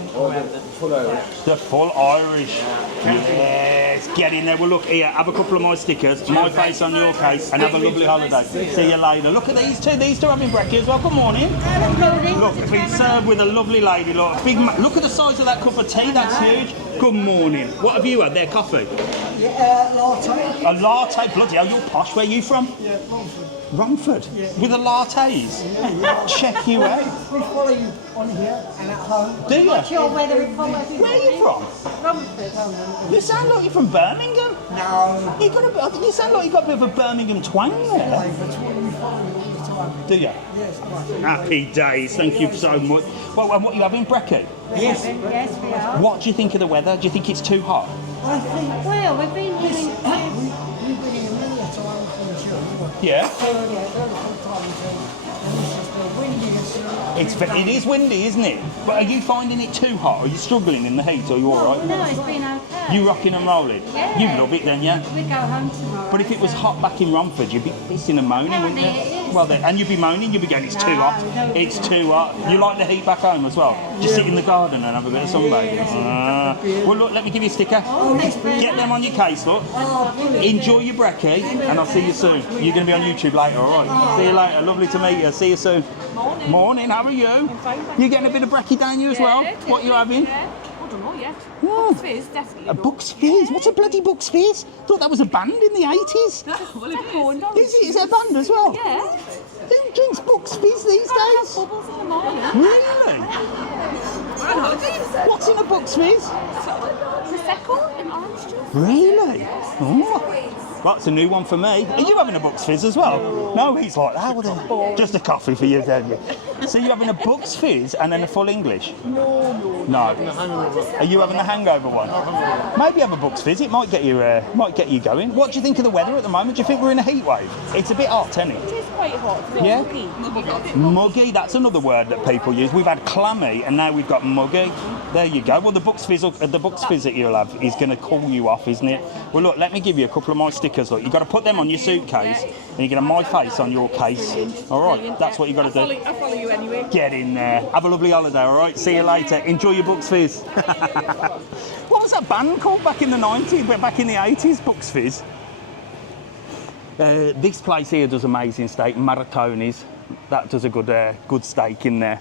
full Irish. The full Irish. Yes, get in there. Well, look here, have a couple of my stickers, my face on your case, and have a lovely holiday. See you later. Look at these two having brekkie as well. Good morning. Look, it's been served with a lovely lady. Look, look at the size of that cup of tea. That's huge. Good morning. What have you had there? Coffee? Yeah, latte. A latte. Bloody hell, you're posh. Where are you from? Yeah, Romford. Romford? Yeah. With the lattes? Yeah. Check you out. We follow you on here and at home. Do you? What's your weather from? Where are you from? Romford. You sound like you're from Birmingham. No. You sound like you've got a bit of a Birmingham twang there. We follow you all the time. Do you? Yes, Happy days. Thank you so much. Well, and what are you having? Brekkie? Yes, we are. What do you think of the weather? Do you think it's too hot? I think Well, we've been doing. we've been here many a time from the children. Yeah. So, yeah, they're the whole time until, and it's just windy and so. It is windy, isn't it? But are you finding it too hot? Are you struggling in the heat, or are you all right? No, it's been okay. You rocking and rolling? Yeah. You love it then, yeah? We go home tomorrow. But if it was hot back in Romford, you'd be pissing and moaning, wouldn't you? Apparently it is. Well, then, and you'd be moaning, you'd be going, it's too hot. no, It's too hot. You like the heat back home as well? Just sit in the garden and have a bit of sunbathing. Well, look, let me give you a sticker. Get them on your case, look. Enjoy your brekkie, and I'll see you soon. You're going to be on YouTube later, all right? See you later. Lovely to meet you. See you soon. Morning. Morning. How are you? You getting a bit of brekkie down you as well? What are you having? Yeah. I don't know yet. Bucks Fizz, definitely. A Bucks Fizz? What's a bloody Bucks Fizz? Thought that was a band in the 80s. Well, it is. Is it a band as well? Yeah. Who drinks Bucks Fizz these days? Bubbles in the morning. Really? We're on holidays. What's in a Bucks Fizz? Prosecco and orange juice. Really? Oh. That's a new one for me. Are you having a Bucks Fizz as well? No, he's like, well then, just a coffee for you, then. So you're having a Bucks Fizz and then a full English? No. Are you having the hangover one? Maybe have a Bucks Fizz. It might get you going. What do you think of the weather at the moment? Do you think we're in a heat wave? It's a bit hot, isn't it? It is quite hot. Yeah? Muggy. Muggy, that's another word that people use. We've had clammy and now we've got muggy. There you go. Well, the Bucks Fizz that you'll have is going to cool you off, isn't it? Well, look, let me give you a couple of my stickers. Look, you've got to put them on your suitcase and you get a my face on your case. All right, that's what you've got to do. I'll follow you anyway. Get in there. Have a lovely holiday, all right? See you later. Enjoy your Bucks Fizz. What was that band called back in the 90s? Back in the 80s, Bucks Fizz. This place here does amazing steak, Maratoni's. That does a good steak in there.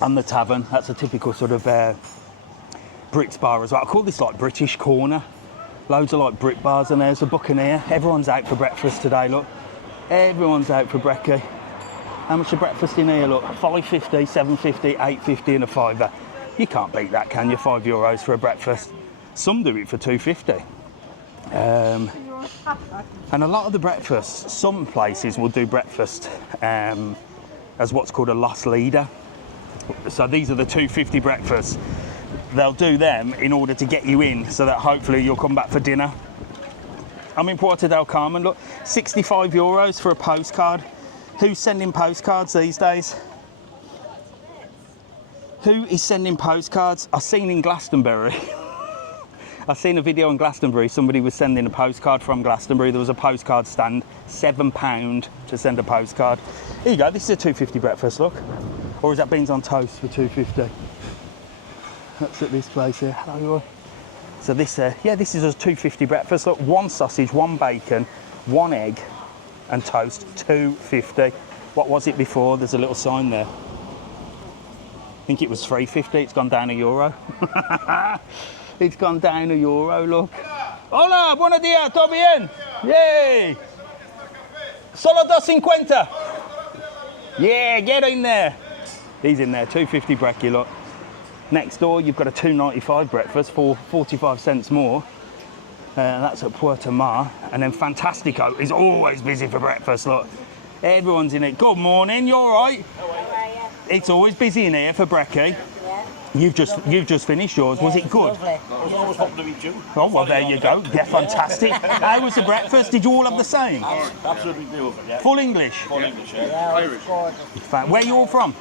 And the tavern, that's a typical sort of Brits bar as well. I call this like British corner. Loads of like Brit bars, and there's a Buccaneer. Everyone's out for breakfast today, look. Everyone's out for brekkie. How much is breakfast in here, look? £5.50, £7.50, £8.50 and a £5. You can't beat that, can you? €5 for a breakfast. Some do it for £2.50. And a lot of the breakfasts, some places will do breakfast as what's called a loss leader. So these are the 250 breakfasts. They'll do them in order to get you in so that hopefully you'll come back for dinner. I'm in Puerto Del Carmen, look, €65 for a postcard. Who's sending postcards these days? Who is sending postcards? I've seen in Glastonbury. I've seen a video in Glastonbury, somebody was sending a postcard from Glastonbury. There was a postcard stand, £7 to send a postcard. Here you go, this is a 250 breakfast, look. Or is that beans on toast for 250? That's at this place here. Hello. So this, yeah, this is a 250 breakfast. Look, 1 sausage, 1 bacon, 1 egg and toast, 250. What was it before? There's a little sign there. I think it was 350. It's gone down €1. It's gone down €1, look. Hola, buenos días, ¿todo bien? Yay! Solo 250. Yeah, get in there. He's in there, 250 brekkie, look. Next door, you've got a $2.95 breakfast for 45 cents more. That's at Puerto Mar. And then Fantastico is always busy for breakfast, look. Everyone's in it. Good morning, you all right? It's always busy in here for brekkie. You've just finished yours. Was it good? I was always hoping to meet you. Oh, well, there you go. Yeah, fantastic. How was the breakfast? Did you all have the same? Absolutely beautiful, yeah. Full English? Full English, yeah. Irish. Where are you all from?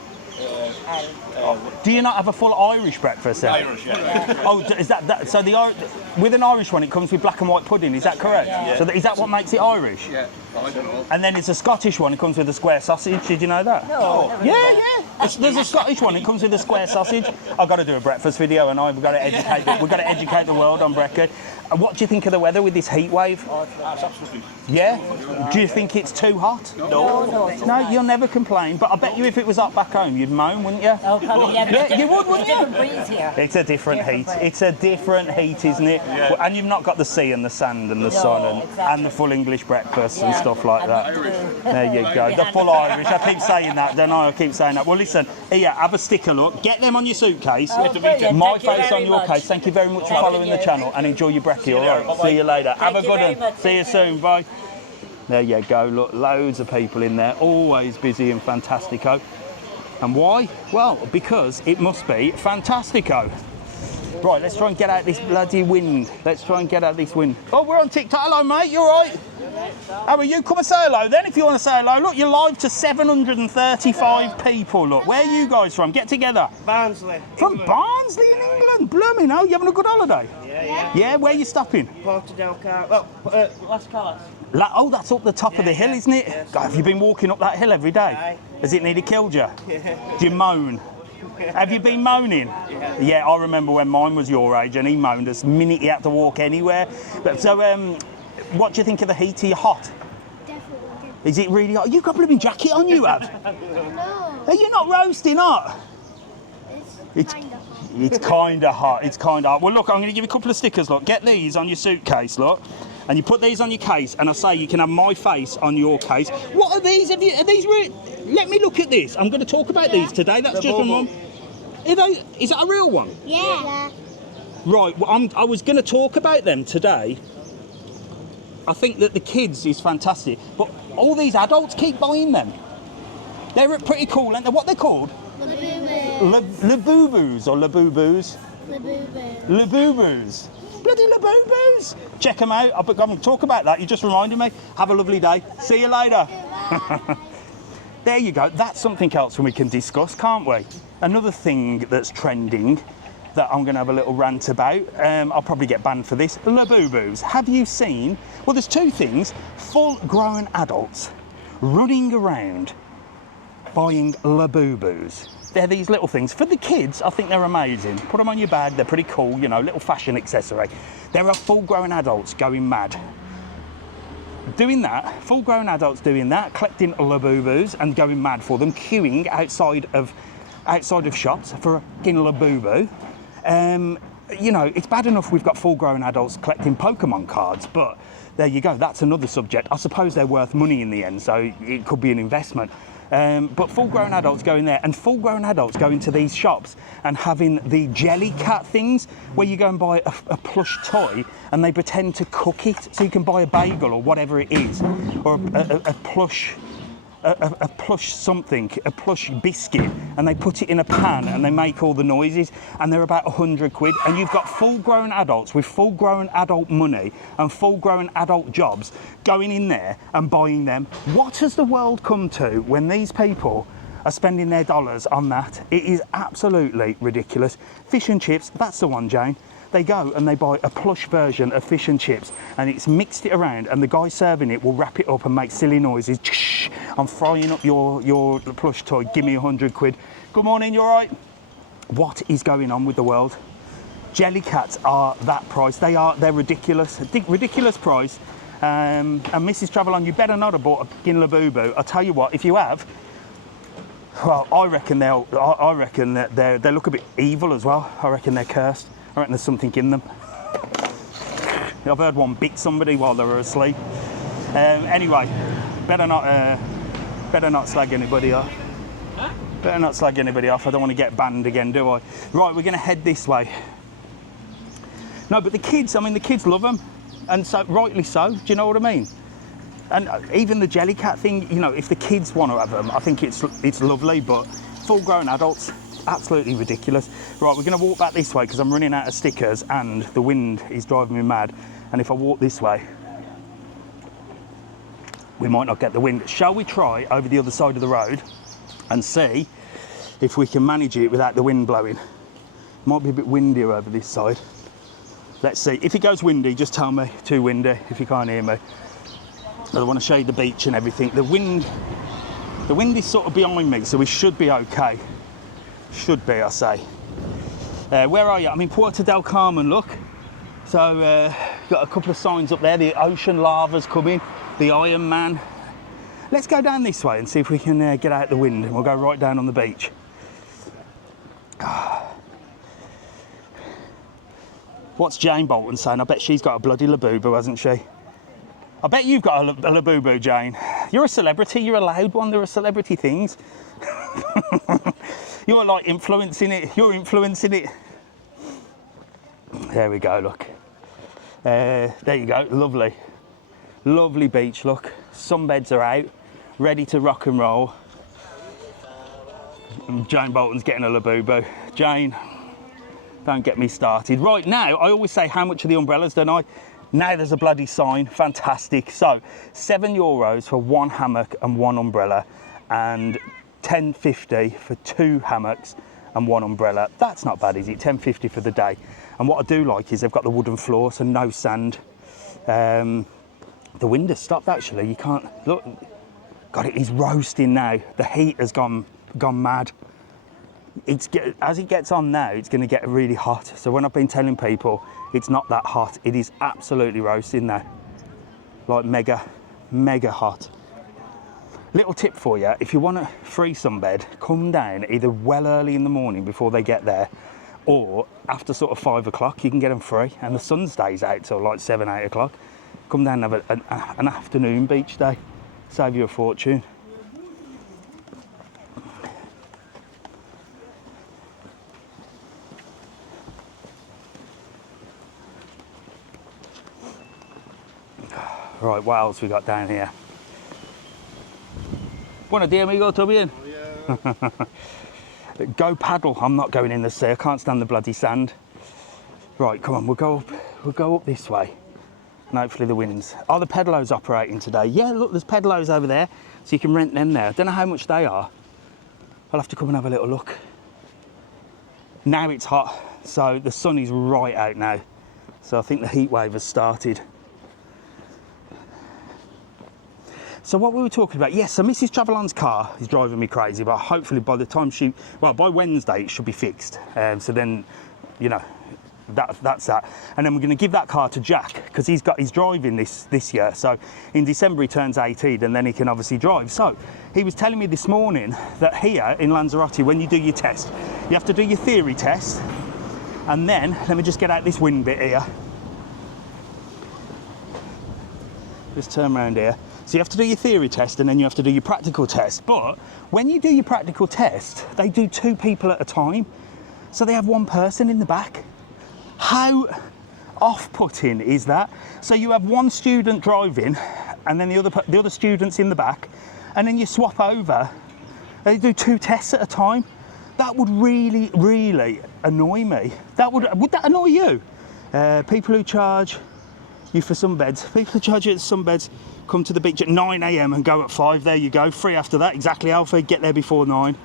Do you not have a full Irish breakfast then? Irish, yeah. Oh, is that so with an Irish one it comes with black and white pudding, is that correct? Yeah. So is that what makes it Irish? Yeah, I don't know. And then it's a Scottish one, it comes with a square sausage, did you know that? No. Yeah. There's a Scottish one, it comes with a square sausage. I've got to do a breakfast video and we've got to educate the world on brekkie. What do you think of the weather with this heat wave? That's absolutely. Yeah? Do you think it's too hot? No, you'll never complain, but I bet you if it was hot back home, you'd moan, wouldn't you? Oh, probably, Yeah, you would, wouldn't you? Different breeze here. It's a different heat. It's a different heat, isn't it? Yeah. And you've not got the sea and the sand and the sun and the full English breakfast and stuff like that. There you go. The full Irish. I keep saying that, don't I? I keep saying that. Well, listen, here, have a sticker look. Get them on your suitcase. My face on your case. Thank you very much for following the channel and enjoy your brekkie, all right? See you later. Have a good one. See you soon. Bye. There you go. Look, loads of people in there. Always busy and Fantastico. And why? Well, because it must be Fantastico. Right, let's try and get out this bloody wind. Let's try and get out this wind. Oh, we're on TikTok. Hello, mate. You all right? How are you? Come and say hello then if you want to say hello. Look, you're live to 735 people. Look, where are you guys from? Get together. Barnsley. From Barnsley in England? Blooming hell, you having a good holiday? Yeah. Yeah, where are you stopping? Puerto Del Carmen. Las Calas. Oh, that's up the top of the hill, isn't it? Yes. God, have you been walking up that hill every day? Aye. Has it nearly killed you? Yeah. Do you moan? Have you been moaning? Yeah, I remember when mine was your age and he moaned us the minute he had to walk anywhere. But so, what do you think of the heat? Are you hot? Definitely. Is it really hot? You've got a blooming jacket on, you have? No. Are you not roasting hot? It's kind of hot. It's kind of hot. It's kind of hot. Well, look, I'm going to give you a couple of stickers. Look, get these on your suitcase, look, and you put these on your case. And I say you can have my face on your case. What are these? Are these? Let me look at this. I'm going to talk about these today. That's just one. Is that a real one? Yeah. Right. Well, I was going to talk about them today. I think that the kids is fantastic, but all these adults keep buying them. They're pretty cool, aren't they? What they're called? Laboobos or Laboobos? Laboobos. Bloody Laboobos. Check them out. I'm going to talk about that. You just reminded me. Have a lovely day. See you later. There you go. That's something else we can discuss, can't we? Another thing that's trending that I'm going to have a little rant about. I'll probably get banned for this. Laboobos. Have you seen? Well, there's two things. Full-grown adults running around buying Laboobos. They're these little things. For the kids, I think they're amazing. Put them on your bag, they're pretty cool, you know, little fashion accessory. There are full-grown adults going mad. Doing that, full-grown adults doing that, collecting Laboobos and going mad for them, queuing outside of shops for a fucking Labubu. You know, it's bad enough we've got full-grown adults collecting Pokemon cards, but there you go, that's another subject. I suppose they're worth money in the end, so it could be an investment. But full-grown adults going there, and full-grown adults going to these shops and having the jelly cat things where you go and buy a plush toy and they pretend to cook it, so you can buy a bagel or whatever it is, or a plush a plush something, a plush biscuit, and they put it in a pan and they make all the noises, and they're about 100 quid. And you've got full-grown adults with full-grown adult money and full-grown adult jobs going in there and buying them. What has the world come to when these people are spending their dollars on that? It is absolutely ridiculous. Fish and chips, that's the one, Jane. They go and they buy a plush version of fish and chips, and it's mixed it around, and the guy serving it will wrap it up and make silly noises. I'm frying up your plush toy, give me 100 quid. Good morning, you all right? What is going on with the world? Jelly cats are that price. They're ridiculous. Ridiculous price. And Mrs. Travelon, you better not have bought a fucking Labubu. I'll tell you what, if you have, well, I reckon that they look a bit evil as well. I reckon they're cursed. I reckon there's something in them. I've heard one bit somebody while they were asleep. Anyway, better not slag anybody off. Huh? Better not slag anybody off. I don't want to get banned again, do I? Right, we're going to head this way. No, but the kids love them, and so rightly so. Do you know what I mean? And even the jelly cat thing, you know, if the kids want to have them, I think it's lovely. But full-grown adults, absolutely ridiculous. Right, we're going to walk back this way because I'm running out of stickers and the wind is driving me mad. And if I walk this way, we might not get the wind. Shall we try over the other side of the road and see if we can manage it without the wind blowing? Might be a bit windier over this side. Let's see. If it goes windy, just tell me. Too windy if you can't hear me. I want to show you the beach and everything. The wind is sort of behind me, so we should be okay. Should be, I say. Where are you? I'm in Puerto Del Carmen, look. So, got a couple of signs up there. The ocean lava's coming. The Iron Man. Let's go down this way and see if we can get out the wind, and we'll go right down on the beach. What's Jane Bolton saying? I bet she's got a bloody Labubu, hasn't she? I bet you've got a Labubu, Jane. You're a celebrity, you're allowed one. There are celebrity things. You're like influencing it. You're influencing it. There we go, look. There you go, lovely. Lovely beach, look. Sunbeds are out, ready to rock and roll. And Jane Bolton's getting a Labubu. Jane, don't get me started. Right, now, I always say how much are the umbrellas, don't I? Now there's a bloody sign, fantastic. So, €7 for one hammock and one umbrella, and $10.50 for two hammocks and one umbrella. That's not bad, is it? $10.50 for the day. And what I do like is they've got the wooden floor, so no sand. The wind has stopped, actually. You can't, look, God, it is roasting now. The heat has gone mad. As it gets on now, it's going to get really hot. So when I've been telling people it's not that hot, it is absolutely roasting now. Like mega hot. Little tip for you, if you want a free sunbed, come down either well early in the morning before they get there, or after sort of 5 o'clock, you can get them free, and the sun stays out till like 7, 8 o'clock. Come down and have an afternoon beach day, save you a fortune. Right, what else we got down here? Buenos dias, amigo, ¿todo bien? Oh, yeah. Go paddle. I'm not going in the sea. I can't stand the bloody sand. Right, come on, we'll go up this way. And hopefully the winds. Are the pedalos operating today? Yeah, look, there's pedalos over there, so you can rent them there. I don't know how much they are. I'll have to come and have a little look. Now it's hot, so the sun is right out now. So I think the heat wave has started. So what we were talking about, yes, so Mrs. Travelon's car is driving me crazy, but hopefully by the time by Wednesday it should be fixed. So then, you know, that's that. And then we're going to give that car to Jack, because he's driving this year. So in December he turns 18, and then he can obviously drive. So he was telling me this morning that here in Lanzarote, when you do your test, you have to do your theory test, and then, let me just get out this wind bit here. Just turn around here. So you have to do your theory test, and then you have to do your practical test. But when you do your practical test, they do 2 people at a time. So they have 1 person in the back. How off-putting is that? So you have 1 student driving, and then the other student's in the back, and then you swap over. They do 2 tests at a time. That would really, really annoy me. Would that annoy you? People who charge you for sunbeds, people who charge you at sunbeds come to the beach at 9 AM and go at 5. There you go, free after that. Exactly, Alfie. Get there before 9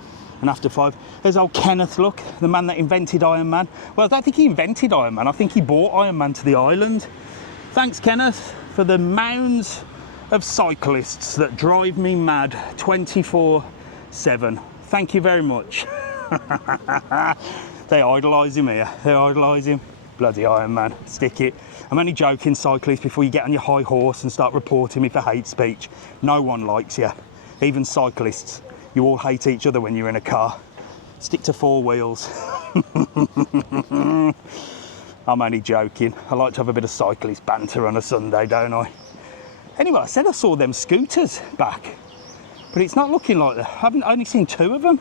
and after 5. There's old Kenneth, look, the man that invented Iron Man. Well, I don't think he invented Iron Man. I think he brought Iron Man to the island. Thanks, Kenneth, for the mounds of cyclists that drive me mad 24/7. Thank you very much. They idolise him here. They idolise him. Bloody Iron Man. Stick it. I'm only joking, cyclists, before you get on your high horse and start reporting me for hate speech. No one likes you. Even cyclists. You all hate each other when you're in a car. Stick to 4 wheels. I'm only joking. I like to have a bit of cyclist banter on a Sunday, don't I? Anyway, I said I saw them scooters back, but it's not looking like that. I've only seen 2 of them.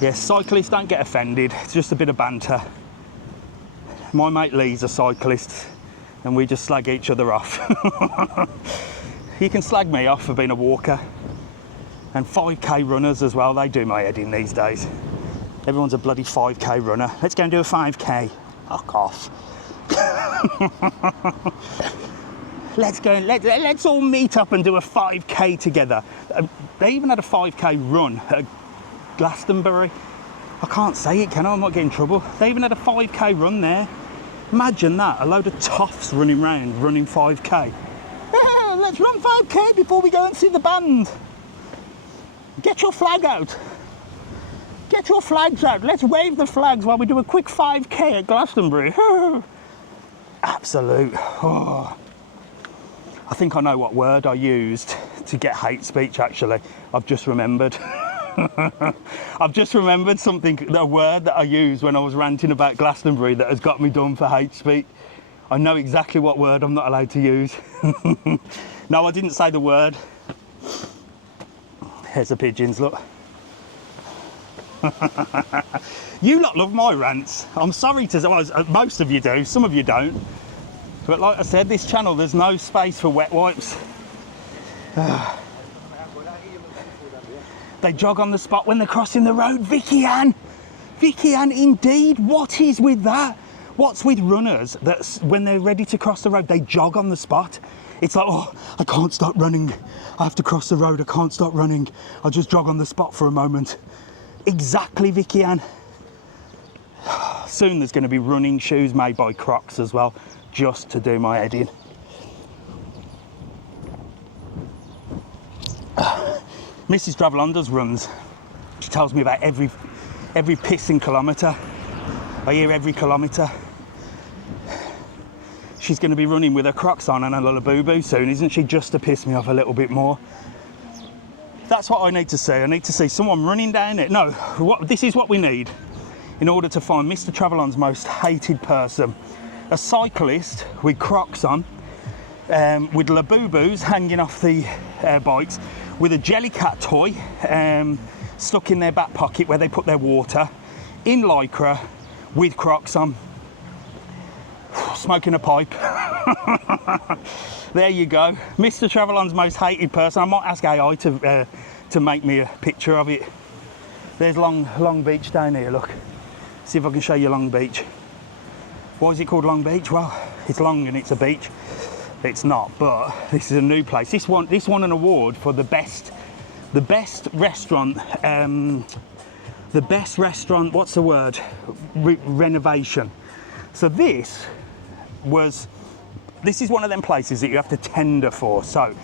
Yes, cyclists, don't get offended. It's just a bit of banter. My mate Lee's a cyclist and we just slag each other off. You can slag me off for being a walker. And 5k runners as well, they do my head in these days. Everyone's a bloody 5k runner. Let's go and do a 5k. Fuck off. Let's all meet up and do a 5k together. They even had a 5k run at Glastonbury. I can't say it, can I? I might get in trouble. They even had a 5k run there. Imagine that, a load of toffs running round, running 5k. Yeah, let's run 5k before we go and see the band. Get your flag out. Get your flags out. Let's wave the flags while we do a quick 5k at Glastonbury. Absolute. Oh. I think I know what word I used to get hate speech, actually. I've just remembered. I've just remembered a word that I used when I was ranting about Glastonbury that has got me done for hate speech. I know exactly what word I'm not allowed to use. No, I didn't say the word. There's the pigeons, look. You lot love my rants. I'm sorry to say, well, most of you do, some of you don't. But like I said, this channel, there's no space for wet wipes. They jog on the spot when they're crossing the road. Vicky Ann, indeed. What is with that? What's with runners that when they're ready to cross the road, they jog on the spot? It's like, oh, I can't stop running. I have to cross the road. I can't stop running. I'll just jog on the spot for a moment. Exactly, Vicky Ann. Soon there's going to be running shoes made by Crocs as well, just to do my head in. Mrs. Travelon does runs. She tells me about every pissing kilometre. I hear every kilometre. She's going to be running with her Crocs on and a little boo-boo soon, isn't she? Just to piss me off a little bit more. That's what I need to see. I need to see someone running down it. No, this is what we need in order to find Mr. Travelon's most hated person. A cyclist with Crocs on, with Labubu's hanging off the bikes, with a Jellycat toy stuck in their back pocket where they put their water, in Lycra, with Crocs on, smoking a pipe. There you go. Mr. Travelon's most hated person. I might ask AI to make me a picture of it. There's Long Beach down here, look. See if I can show you Long Beach. Why is it called Long Beach? Well, it's long and it's a beach. It's not, but this is a new place. This won an award for the best restaurant, what's the word? Renovation. So this is one of them places that you have to tender for. So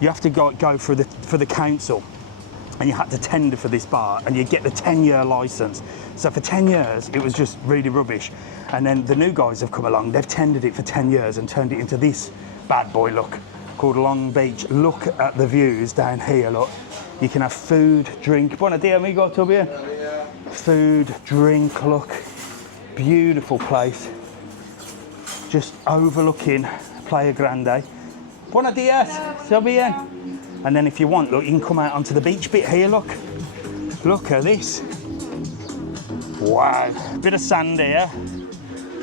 you have to go for the council, and you had to tender for this bar, and you get the 10-year license. So for 10 years, it was just really rubbish. And then the new guys have come along, they've tendered it for 10 years and turned it into this bad boy, look, called Long Beach. Look at the views down here, look. You can have food, drink. Buona dia, amigo, todo bien? Food, drink, look. Beautiful place. Just overlooking Playa Grande. Buona dias, todo bien? And then if you want, look, you can come out onto the beach bit here, look. Look at this. Wow, bit of sand here,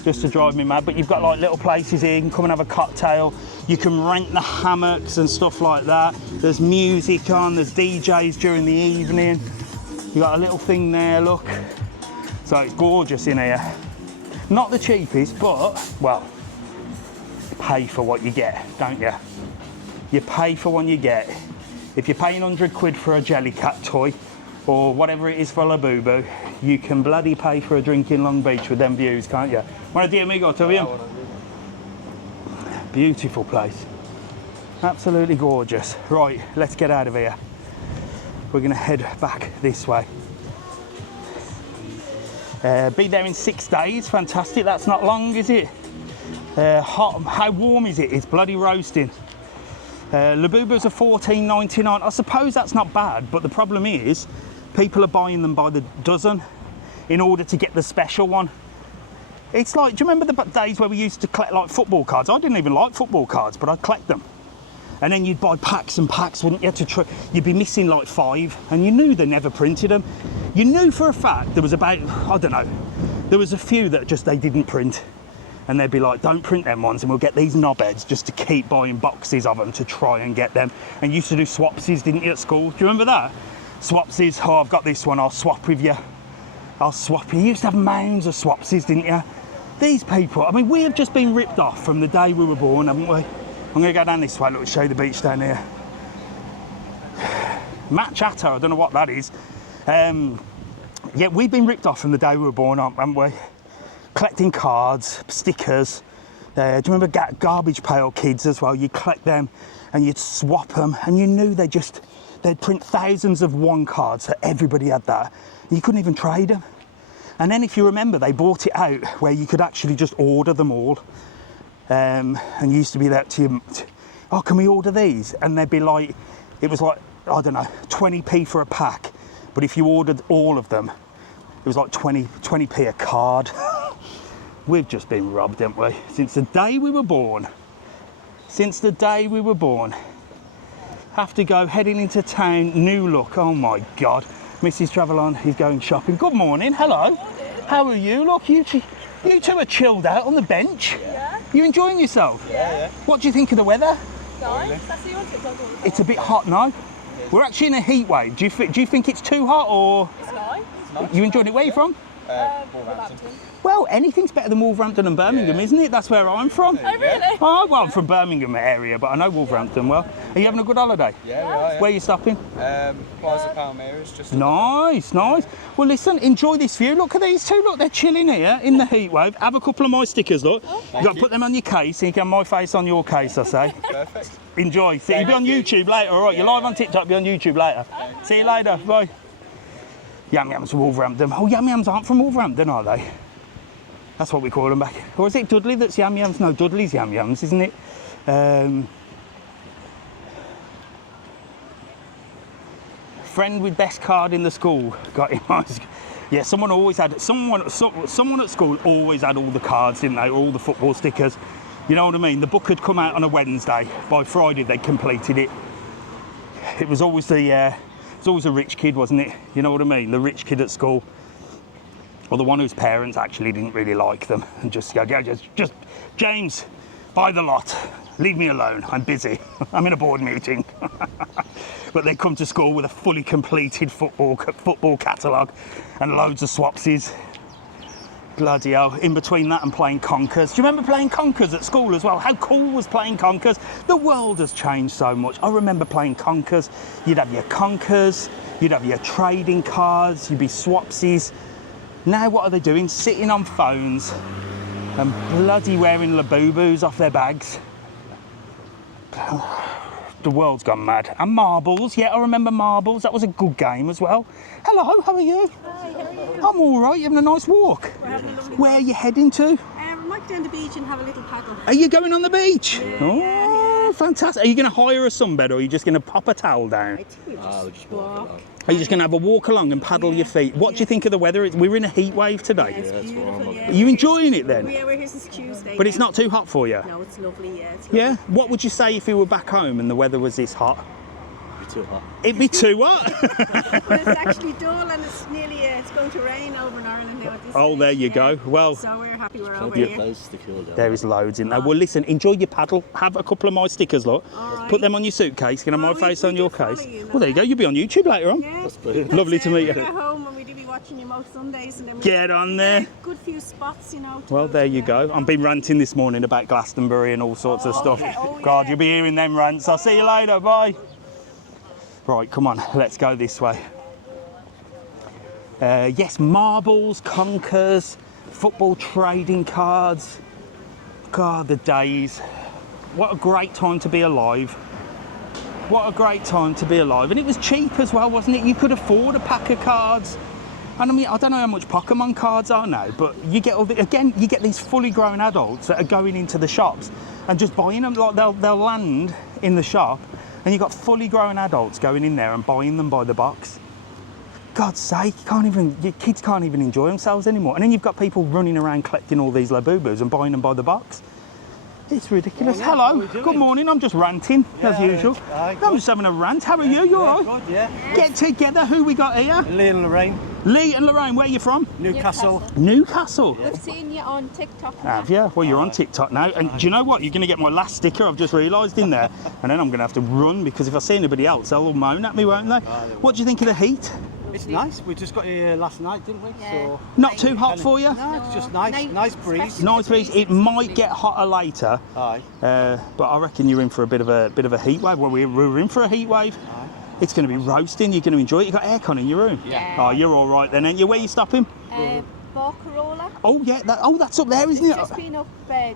just to drive me mad, but you've got like little places here, you can come and have a cocktail, You can rent the hammocks and stuff like that. There's music on, there's DJs during the evening. You got a little thing there, look. So it's gorgeous in here. Not the cheapest, but, well, pay for what you get, don't you? You pay for what you get. If you're paying 100 quid for a Jellycat toy, or whatever it is for Labubu, you can bloody pay for a drink in Long Beach with them views, can't you? Buenos dias, amigo, todo bien? Beautiful place. Absolutely gorgeous. Right, let's get out of here. We're gonna head back this way. Be there in 6 days, fantastic. That's not long, is it? Hot, how warm is it? It's bloody roasting. Labubus are $14.99. I suppose that's not bad, but the problem is people are buying them by the dozen in order to get the special one. It's like, do you remember the days where we used to collect like football cards? I didn't even like football cards, but I'd collect them. And then you'd buy packs and packs, wouldn't you? You'd be missing like 5, and you knew they never printed them. You knew for a fact there was about, I don't know, there was a few that just they didn't print. And they'd be like, don't print them ones, and we'll get these knobheads just to keep buying boxes of them to try and get them. And you used to do swapsies, didn't you, at school? Do you remember that? Swapsies, oh, I've got this one, I'll swap with you. I'll swap you. You used to have mounds of swapsies, didn't you? These people, I mean, we have just been ripped off from the day we were born, haven't we? I'm going to go down this way, look, show you the beach down here. Matchata, I don't know what that is. Yeah, we've been ripped off from the day we were born, haven't we? Collecting cards, stickers. Do you remember garbage pail kids as well? You'd collect them and you'd swap them, and you knew they'd print thousands of one cards, so everybody had that. And you couldn't even trade them. And then if you remember, they brought it out where you could actually just order them all. And you used to be there oh, can we order these? And they'd be like, it was like, I don't know, 20p for a pack. But if you ordered all of them, it was like 20p a card. We've just been robbed, haven't we? Since the day we were born. Since the day we were born. Have to go heading into town, new look. Oh my God. Mrs. Travelon is going shopping. Good morning, hello. How are you? Look, you two are chilled out on the bench. Yeah. You enjoying yourself? Yeah. What do you think of the weather? Nice. That's what you want it to. It's a bit hot now. We're actually in a heat wave. Do you think it's too hot, or? It's nice. You enjoyed it? Where are you from? Wolverhampton. Well, anything's better than Wolverhampton and Birmingham, isn't it? That's where I'm from. Oh, really? Oh, well, I'm from Birmingham area, but I know Wolverhampton well. Are you having a good holiday? Yeah, we are. Yeah. Where are you stopping? Plaza Palmeiras, just. Nice, nice. Well, listen, enjoy this view. Look at these two. Look, they're chilling here in the heat wave. Have a couple of my stickers, look. You've got to put them on your case, and you can have my face on your case, I say. Perfect. Enjoy. See, you'll be on YouTube later, all right? You're live on TikTok, be on YouTube later. See you later. Bye. Yam Yams from Wolverhampton. Oh, Yam Yams aren't from Wolverhampton, are they? That's what we call them back. Or is it Dudley that's Yam Yams? No, Dudley's Yam Yams, isn't it? Friend with best card in the school. Got him. Yeah, someone at school always had all the cards, didn't they? All the football stickers. You know what I mean? The book had come out on a Wednesday. By Friday, they'd completed it. It was always a rich kid, wasn't it? You know what I mean? The rich kid at school. Or the one whose parents actually didn't really like them and just go, just James, buy the lot. Leave me alone. I'm busy. I'm in a board meeting. But they come to school with a fully completed football catalogue and loads of swapsies. Bloody hell. In between that and playing conkers. Do you remember playing conkers at school as well? How cool was playing conkers? The world has changed so much. I remember playing conkers. You'd have your conkers, you'd have your trading cards, you'd be swapsies. Now what are they doing? Sitting on phones and bloody wearing Labubus off their bags. The world's gone mad. And marbles, yeah, I remember marbles. That was a good game as well. Hello, how are you? Hi, how are you? I'm all right, you having a nice walk? We're having a lovely Where are you heading to? We might go down the beach and have a little paddle. Are you going on the beach? Yeah, oh, fantastic. Are you going to hire a sunbed, or are you just going to pop a towel down? I think we'll just walk. Are you just going to have a walk along and paddle your feet? What do you think of the weather? We're in a heat wave today. Yeah, it's beautiful, yeah. Are you enjoying it then? Yeah, we're here since Tuesday. But it's not too hot for you? No, it's lovely, yeah. It's lovely. Yeah? What would you say if you were back home and the weather was this hot? too hot. It'd be too what? But it's actually dull and it's nearly, it's going to rain over in Ireland now at this Oh, stage, there you go. Well, So we're happy we're over Plenty of here. places to cool down. there is loads in there. Well, listen, enjoy your paddle. Have a couple of my stickers, look. All Put them on your suitcase. Can I have my Oh, face we on your do follow case? you, Well, there you go. You'll be on YouTube later on. Yeah. That's brilliant. Lovely to meet We're you. at home and we do be watching you most Sundays. And then we Get on there. good few spots, you know. to Well, go there to you go. I've been ranting this morning about Glastonbury and all sorts of stuff. okay. Oh, God, yeah. you'll be hearing them rants. I'll see you later. Bye. Right, come on. Let's go this way. Yes, marbles, conkers, football trading cards. God, the days. What a great time to be alive. What a great time to be alive. And it was cheap as well, wasn't it? You could afford a pack of cards. And I mean, I don't know how much Pokemon cards are now, but you get all again, you get these fully grown adults that are going into the shops and just buying them. Like they'll land in the shop, and you've got fully grown adults going in there and buying them by the box. God's sake, your kids can't even enjoy themselves anymore. And then you've got people running around collecting all these Labubus and buying them by the box. It's ridiculous. Morning. Hello, How are you doing? good morning. I'm just ranting as usual. Aye, I'm just having a rant. How are you? You all right? Good, yeah. Get together. Who we got here? Lee and Lorraine, Lee and Lorraine. Where are you from? Newcastle. Newcastle. We've seen you on TikTok. Have you? Well, you're on TikTok now. And do you know what? You're going to get my last sticker, I've just realised, in there. And then I'm going to have to run because if I see anybody else, they'll all moan at me, won't they? What do you think of the heat? It's nice. We just got here last night, didn't we? Yeah. So Not too hot for you? no, it's just nice. Nice breeze. Nice breeze. It might get hotter later, Aye. but I reckon you're in for a bit of a heat wave. Well, we're in for a heat wave. It's going to be roasting. You're going to enjoy it. You got aircon in your room. Yeah. Oh, you're all right then, ain't you? Where are you stopping? Bakarola. Oh yeah. That's up there, isn't it? Just been up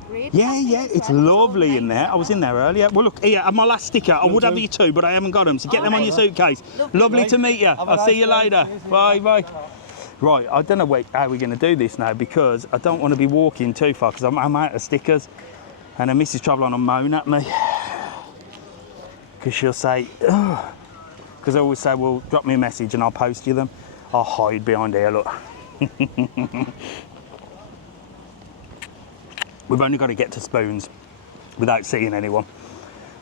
grade. Yeah, it's lovely in there. I was in there earlier. Well, look, here, I have my last sticker. I would have you two, but I haven't got them, so get them on your suitcase. Lovely to meet you. I'll see you later. Bye. Right, I don't know how we're going to do this now because I don't want to be walking too far because I'm out of stickers. And then Mrs. Travelon will moan at me because she'll say, because I always say, well, drop me a message and I'll post you them. I'll hide behind here, look. We've only got to get to Spoons without seeing anyone.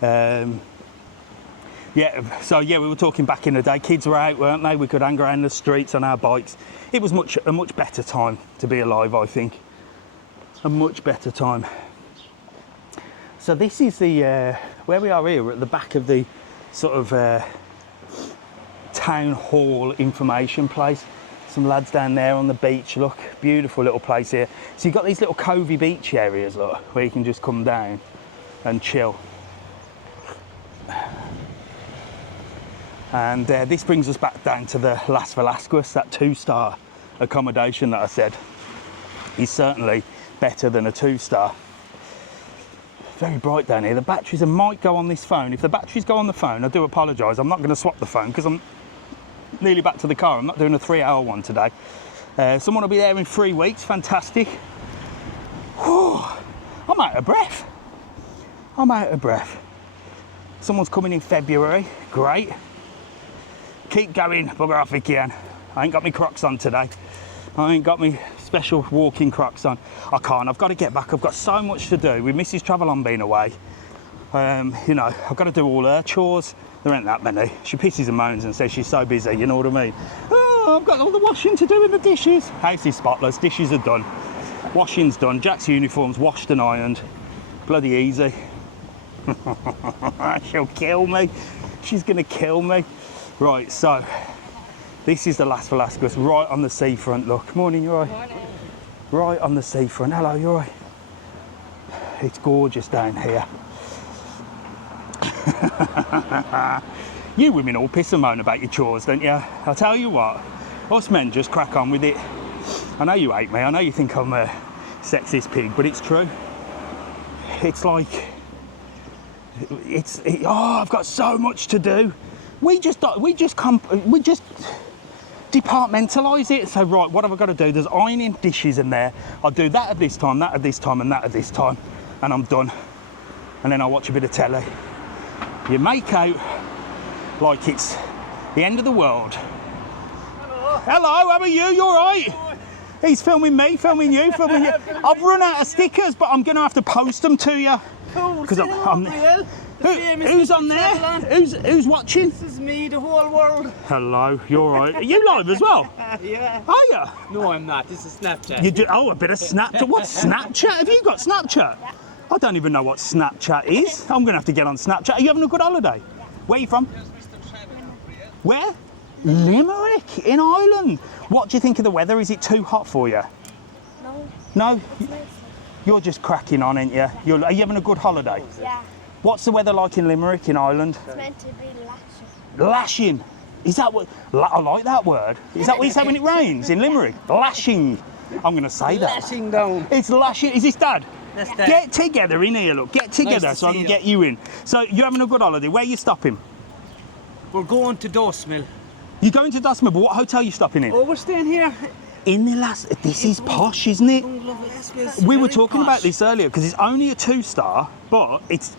So we were talking back in the day. Kids were out, weren't they? We could hang around the streets on our bikes. It was a much better time to be alive, I think. A much better time. So this is the where we are here. We're at the back of the sort of town hall information place. Some lads down there on the beach, look, beautiful little place here. So you've got these little covey beach areas, look, where you can just come down and chill. And this brings us back down to the Las Velasquez, that 2-star accommodation that I said is certainly better than a 2-star. Very bright down here. The batteries might go on this phone. If the batteries go on the phone, I do apologise. I'm not going to swap the phone because I'm nearly back to the car. I'm not doing a 3-hour one today. Someone will be there in 3 weeks. Fantastic. Whew. I'm out of breath. Someone's coming in February. Great. Keep going, bugger off if you can. I ain't got my Crocs on today. I ain't got my special walking Crocs on. I can't. I've got to get back. I've got so much to do with Mrs. Travelon being away. You know, I've got to do all her chores. There ain't that many. She pisses and moans and says she's so busy, you know what I mean? Oh, I've got all the washing to do in the dishes. House is spotless, dishes are done. Washing's done, Jack's uniform's washed and ironed. Bloody easy. She'll kill me. She's gonna kill me. Right, so this is the Las Velasquez, right on the seafront. Look, morning, you all right? Morning. Right on the seafront. Hello, you all right? It's gorgeous down here. You women all piss and moan about your chores, don't you? I'll tell you what, us men just crack on with it. I know you hate me, I know you think I'm a sexist pig, but it's true. It's like, I've got so much to do. We just departmentalise it. So right, what have I got to do? There's ironing dishes in there. I'll do that at this time, that at this time, and that at this time, and I'm done. And then I'll watch a bit of telly. You make out like it's the end of the world. Hello, how are you? You all right? He's filming me, filming you, filming you. I've run out of stickers, but I'm going to have to post them to you. Cool. Because Who's on there? Who's watching? This is me, the whole world. Hello, you're all right. Are you live as well? Yeah. Are you? No, I'm not. This is Snapchat. You do? Oh, a bit of Snapchat. What's Snapchat? Have you got Snapchat? I don't even know what Snapchat is. I'm going to have to get on Snapchat. Are you having a good holiday? Where are you from? Where? Limerick, in Ireland. What do you think of the weather? Is it too hot for you? No. No? You're just cracking on, ain't you? Are you having a good holiday? Yeah. What's the weather like in Limerick, in Ireland? It's meant to be lashing. Lashing. Is that what? I like that word. Is that what you say when it rains in Limerick? Lashing. I'm going to say that. Lashing down. It's lashing. Is this Dad? That's Dad. Get together in here, look. Get together Nice to so I see can you. get you in. So you're having a good holiday. Where are you stopping? We're going to Dosmill. You're going to Dustman, but what hotel are you stopping in? Oh, we're staying here. In the last. This is posh, isn't it? We were talking about this earlier because it's only a 2-star, but it's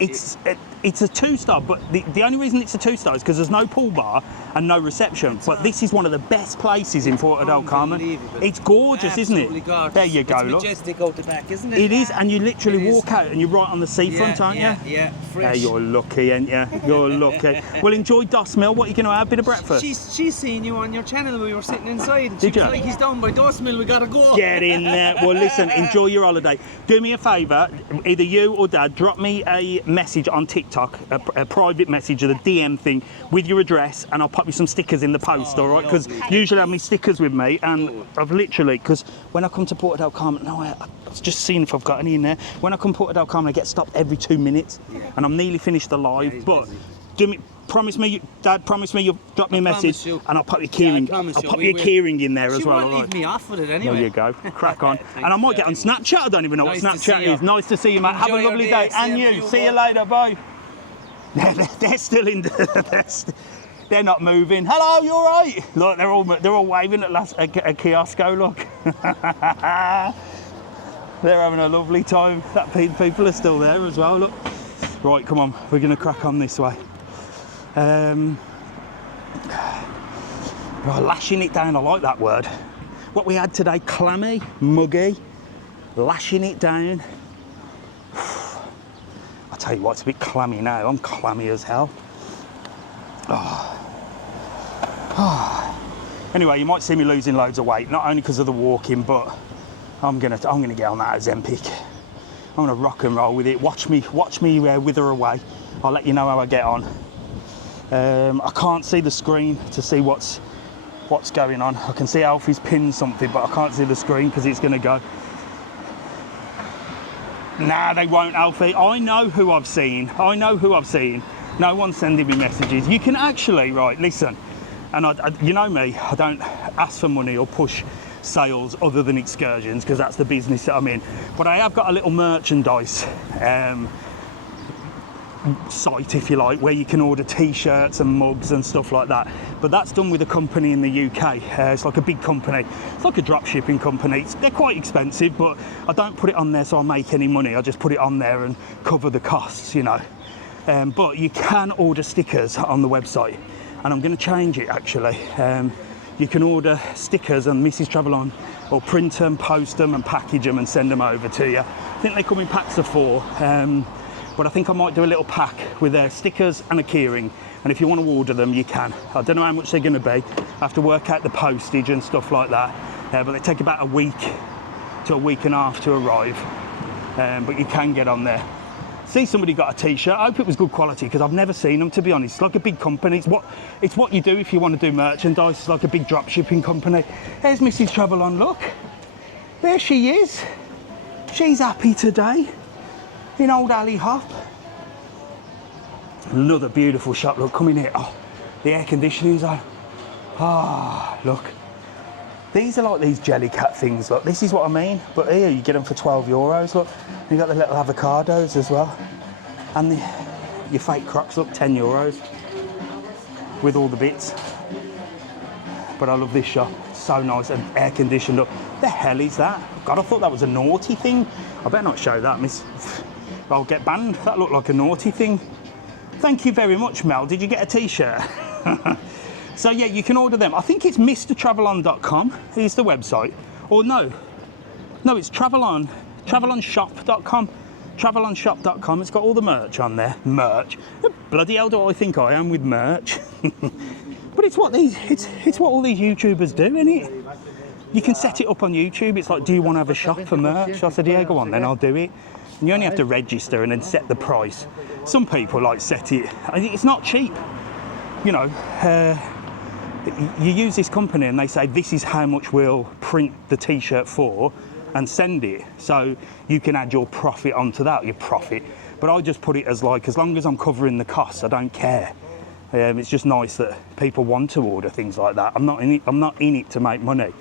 a 2-star. But the only reason it's a 2-star is because there's no pool bar and no reception. But this is one of the best places in Puerto Del Carmen. It's gorgeous, isn't it? Gorgeous. There you go. It's Look. majestic out the back, isn't it? It is, and you literally It is. walk out and you're right on the seafront, aren't you? Yeah, fresh. You're lucky, ain't you? You're lucky. Well, enjoy Dustmill. What are you going to have? A bit of breakfast? She's seen you on your channel when we were sitting inside. Did She you? was like, he's down by Dosmill, we gotta go. Get in there. Well, listen, enjoy your holiday. Do me a favour, either you or Dad, drop me a message on TikTok, a private message, or the DM thing, with your address, and I'll pop you some stickers in the post, all right? Because usually I have my stickers with me, and I've literally, because when I come to Puerto Del Carmen, I was just seeing if I've got any in there. When I come to Puerto Del Carmen, I get stopped every 2 minutes, and I'm nearly finished the live, but promise me, Dad, promise me you'll drop me a message, and I'll pop your keyring. I'll pop your keyring in there as well. She won't leave me off with it anyway. There you go. Crack on. And I might get on Snapchat. I don't even know what Snapchat is. Nice to see you, mate. Have a lovely day. And you. See you later. Bye. They're still in. They're not moving. Hello, you all right? Look, they're all waving at Kiosco. Look. They're having a lovely time. That people are still there as well. Look. Right, come on. We're going to crack on this way. Right, lashing it down, I like that word. What we had today, clammy, muggy, lashing it down. I'll tell you what, it's a bit clammy now. I'm clammy as hell. Anyway, you might see me losing loads of weight, not only because of the walking, but I'm gonna get on that Ozempic. I'm gonna rock and roll with it. Watch me wither away. I'll let you know how I get on. I can't see the screen to see what's going on. I can see Alfie's pinned something, but I can't see the screen because it's going to go. Nah, they won't, Alfie. I know who I've seen. No one's sending me messages. You can actually, right, listen, and you know me, I don't ask for money or push sales other than Excursions because that's the business that I'm in. But I have got a little merchandise site, if you like, where you can order t-shirts and mugs and stuff like that, but that's done with a company in the UK. It's like a big company, it's like a drop shipping company. They're quite expensive, but I don't put it on there so I make any money. I just put it on there and cover the costs, you know. But you can order stickers on the website, and I'm going to change it actually. You can order stickers and Mrs. Travel On, or print them, post them and package them and send them over to you. I think they come in packs of 4. But I think I might do a little pack with stickers and a keyring, and if you want to order them, you can. I don't know how much they're going to be. I have to work out the postage and stuff like that, but they take about a week to a week and a half to arrive, but you can get on there. See, somebody got a t-shirt. I hope it was good quality because I've never seen them, to be honest. It's like a big company. It's what you do if you want to do merchandise. It's like a big drop shipping company. There's Mrs. Travel On, look. There she is. She's happy today. In old Alley Hop. Another beautiful shop, look, come in here. Oh, the air conditioning's on. Look. These are like these Jellycat things, look. This is what I mean. But here, you get them for €12, look. And you got the little avocados as well. And your fake Crocs, look, €10. With all the bits. But I love this shop. So nice and air conditioned, look. The hell is that? God, I thought that was a naughty thing. I better not show that, miss. I'll get banned. That looked like a naughty thing. Thank you very much, Mel. Did you get a t-shirt? So yeah, you can order them. I think it's mrtravelon.com is the website. Or no, it's travelonshop.com. travelonshop.com. It's got all the merch on there. Merch. Bloody hell do I think I am with merch? But it's what it's what all these YouTubers do, isn't it? You can set it up on YouTube. It's like, do you want to have a shop for merch? I said, yeah, go on then, I'll do it. And you only have to register and then set the price. Some people like set it. It's not cheap. You know, you use this company and they say this is how much we'll print the t-shirt for and send it. So you can add your profit onto that, your profit. But I just put it as like, as long as I'm covering the costs, I don't care. It's just nice that people want to order things like that. I'm not in it to make money.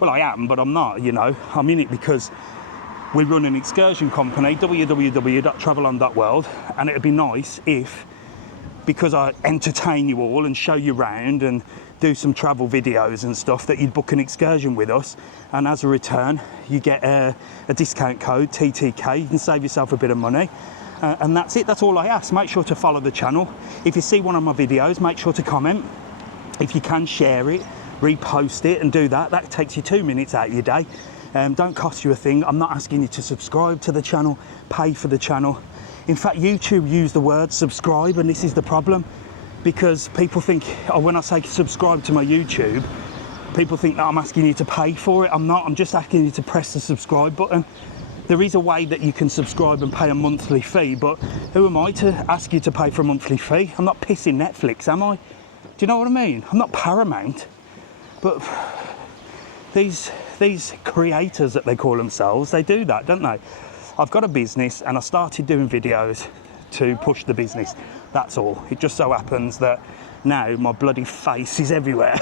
Well, I am, but I'm not, you know. I'm in it because we run an excursion company, www.travelon.world, and it'd be nice if, because I entertain you all and show you around and do some travel videos and stuff, that you'd book an excursion with us, and as a return, you get a discount code, TTK. You can save yourself a bit of money. And that's it, that's all I ask. Make sure to follow the channel. If you see one of my videos, make sure to comment. If you can, share it, repost it and do that. That takes you 2 minutes out of your day. Don't cost you a thing. I'm not asking you to subscribe to the channel, pay for the channel. In fact, YouTube use the word subscribe, and this is the problem, because people think, oh, when I say subscribe to my YouTube, people think that I'm asking you to pay for it. I'm not, I'm just asking you to press the subscribe button. There is a way that you can subscribe and pay a monthly fee, but who am I to ask you to pay for a monthly fee? I'm not pissing Netflix, am I? Do you know what I mean? I'm not Paramount. But these creators that they call themselves, they do that, don't they? I've got a business and I started doing videos to push the business. That's all. It just so happens that now my bloody face is everywhere.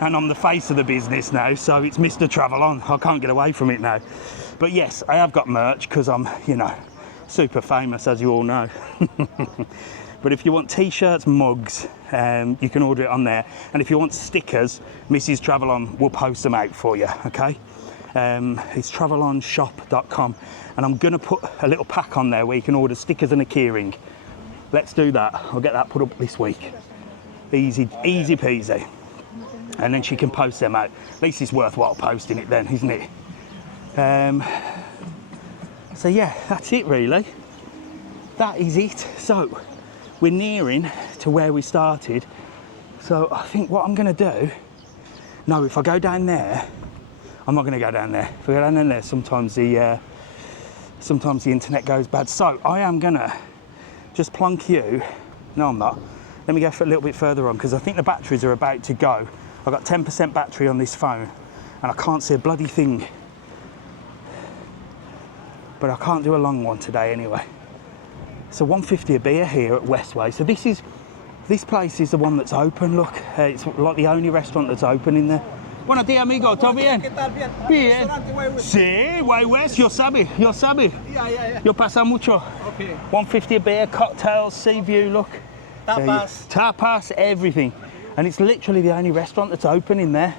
And I'm the face of the business now, so it's Mr. Travel On. I can't get away from it now. But yes, I have got merch because I'm, you know, super famous, as you all know. But if you want t-shirts, mugs, you can order it on there. And if you want stickers, Mrs. Travel On will post them out for you, okay? It's travelonshop.com. And I'm gonna put a little pack on there where you can order stickers and a keyring. Let's do that. I'll get that put up this week. Easy, easy peasy. And then she can post them out. At least it's worthwhile posting it then, isn't it? So yeah, that's it really. That is it. So we're nearing to where we started. So I think what I'm gonna do, no, if I go down there, I'm not gonna go down there. If I go down there, sometimes the internet goes bad. So I am gonna just plonk you, no I'm not. Let me go for a little bit further on because I think the batteries are about to go. I've got 10% battery on this phone and I can't see a bloody thing. But I can't do a long one today anyway. So 150 a beer here at Westway. So this place is the one that's open, look. It's like the only restaurant that's open in there. Buenos días, amigo, ¿todo bien? Bien. Sí, Way West, yo sabe. Yeah. Yo pasa mucho. Okay. 150 a beer, cocktails, sea view, look. Tapas. Tapas, everything. And it's literally the only restaurant that's open in there.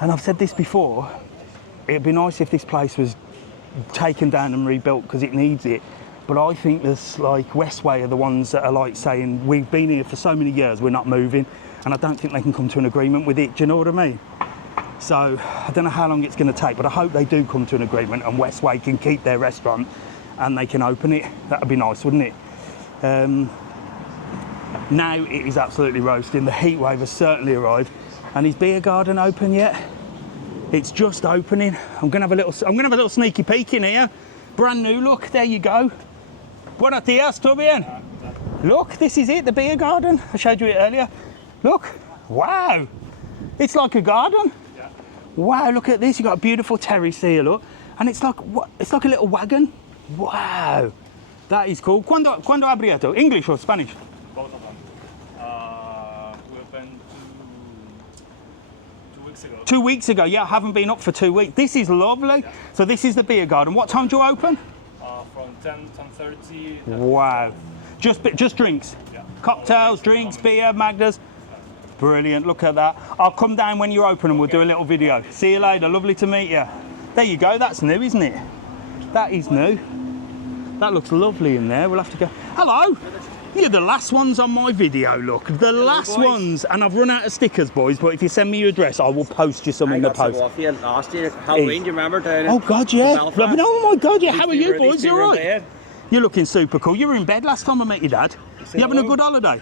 And I've said this before, it'd be nice if this place was taken down and rebuilt because it needs it. But I think there's like Westway are the ones that are like saying, we've been here for so many years, we're not moving. And I don't think they can come to an agreement with it, do you know what I mean? So I don't know how long it's going to take, but I hope they do come to an agreement and Westway can keep their restaurant and they can open it. That would be nice, wouldn't it? Now it is absolutely roasting. The heat wave has certainly arrived. And is beer garden open yet? It's just opening. I'm gonna have a little sneaky peek in here. Brand new, look, there you go. Buenos días, ¿todo bien? Look, this is it, the beer garden. I showed you it earlier. Look, wow. It's like a garden. Yeah. Wow, look at this. You've got a beautiful terrace here, look. And it's like, what? It's like a little wagon. Wow. That is cool. ¿Cuándo abrieto? English or Spanish? Both of them. We opened 2 weeks ago. 2 weeks ago, yeah, I haven't been up for 2 weeks. This is lovely. Yeah. So this is the beer garden. What time do you open? From 10:30. Wow. Just drinks? Yeah. Cocktails, drinks, beer, Magdas. Brilliant, look at that. I'll come down when you're open and we'll do a little video. See you later, lovely to meet you. There you go, that's new, isn't it? That is new. That looks lovely in there, we'll have to go. Hello! You're the last ones on my video, look. The last ones. And I've run out of stickers, boys, but if you send me your address, I will post you some in the post. Off you last year, Halloween, do you remember down Oh, God, yeah. Oh, my God, yeah. How are you, ready boys? to You all be in right? bed. You're looking super cool. You were in bed last time I met your dad. You having a good holiday?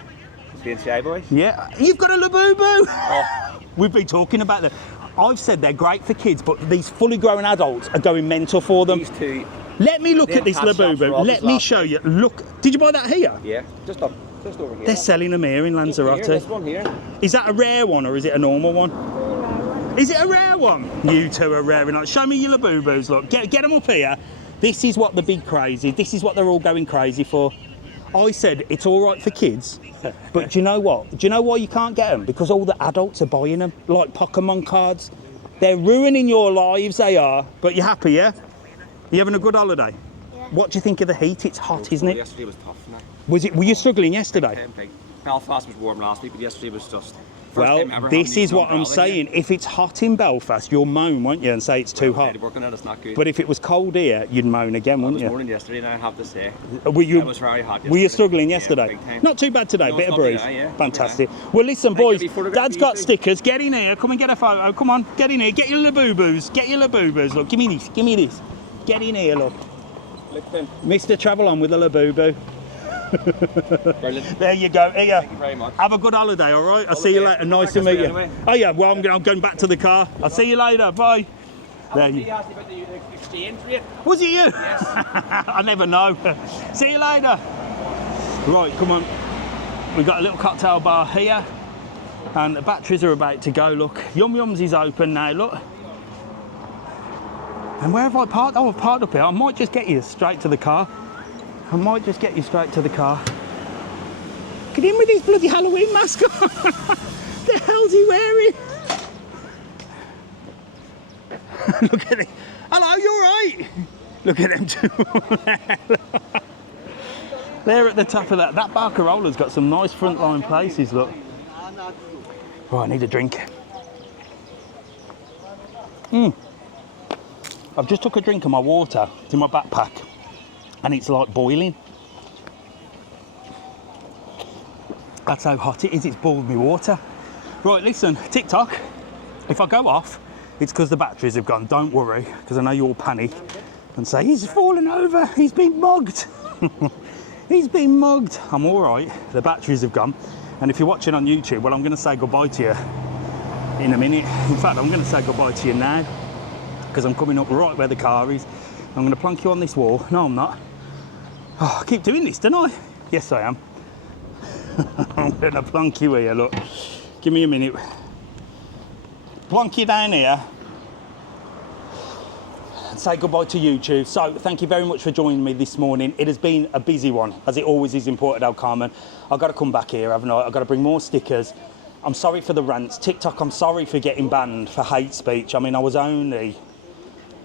Being shy, boys. Yeah. You've got a Labubu. We've been talking about them. I've said they're great for kids, but these fully grown adults are going mental for them. These two. Let me look at this Labubu. Let me show you. Look. Did you buy that here? Yeah, just over here. They're selling them here in Lanzarote. This one here. Is that a rare one or is it a normal one? Is it a rare one? You two are rare enough. Show me your Labubus. Look, get them up here. This is what the big crazy. This is what they're all going crazy for. I said it's all right for kids, but do you know what? Do you know why you can't get them? Because all the adults are buying them, like Pokemon cards. They're ruining your lives, they are. But you're happy, yeah? You having a good holiday? Yeah. What do you think of the heat? It's hot, isn't it? Yesterday was tough. Was it? Were you struggling yesterday? Belfast was warm last week, but yesterday was just. Well, this is what I'm saying. If it's hot in Belfast, you'll moan, won't you, and say it's too hot. Working out, it's not good. But if it was cold here, you'd moan again, wouldn't you? It was morning yesterday, and I have to say, it was very hot yesterday. Were you struggling yesterday? Yeah, big time. Not too bad today, No, bit of it's not breeze. too bad, yeah. Fantastic. Well, listen, boys, photographed Dad's got easy. stickers. Get in here. Come and get a photo. Come on, get in here. Get your Labubus. Get your Labubus. Look, give me this. Give me this. Get in here, look. Look then. Mr. Travel On with a Labubu. Brilliant. There you go. Here. Thank you very much. Have a good holiday, all right? I'll see you later. Nice to meet you. Anyway. Oh, yeah. Well, I'm going back to the car. I'll see you later. Bye. There you He asked about the exchange rate. Was it you? Yes. I never know. See you later. Right, come on. We've got a little cocktail bar here. And the batteries are about to go, look. Yum Yums is open now, look. And where have I parked? Oh, I've parked up here. I might just get you straight to the car. I might just get you straight to the car. Get in with his bloody Halloween mask on. The hell's he wearing? Look at it. Hello, you all right? Look at them two. They're at the top of that. That Bakarola's got some nice frontline places, look. Right, I need a drink. I've just took a drink of my water. It's in my backpack. And it's like boiling. That's how hot it is. It's boiled me water. Right, listen, TikTok. If I go off, it's because the batteries have gone. Don't worry, because I know you all panic and say, he's fallen over, he's been mugged. He's been mugged. I'm all right, the batteries have gone. And if you're watching on YouTube, well, I'm going to say goodbye to you in a minute. In fact, I'm going to say goodbye to you now, because I'm coming up right where the car is. I'm going to plonk you on this wall. No, I'm not. Oh, I keep doing this, don't I? Yes, I am. I'm going to plonk you here, look. Give me a minute. Plonk you down here. And say goodbye to YouTube. So, thank you very much for joining me this morning. It has been a busy one, as it always is in Puerto Del Carmen. I've got to come back here, haven't I? I've got to bring more stickers. I'm sorry for the rants. TikTok, I'm sorry for getting banned for hate speech. I mean, I was only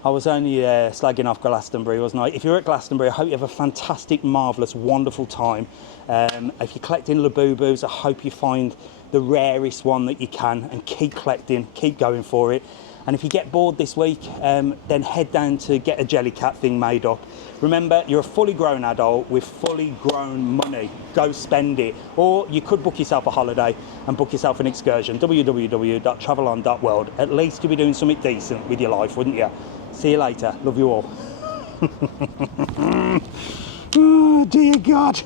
slagging off Glastonbury, wasn't I? If you're at Glastonbury, I hope you have a fantastic, marvellous, wonderful time. If you're collecting Labubus, I hope you find the rarest one that you can and keep collecting, keep going for it. And if you get bored this week, then head down to get a Jellycat thing made up. Remember, you're a fully grown adult with fully grown money. Go spend it. Or you could book yourself a holiday and book yourself an excursion. www.travelon.world. At least you'll be doing something decent with your life, wouldn't you? See you later. Love you all. Oh, dear God.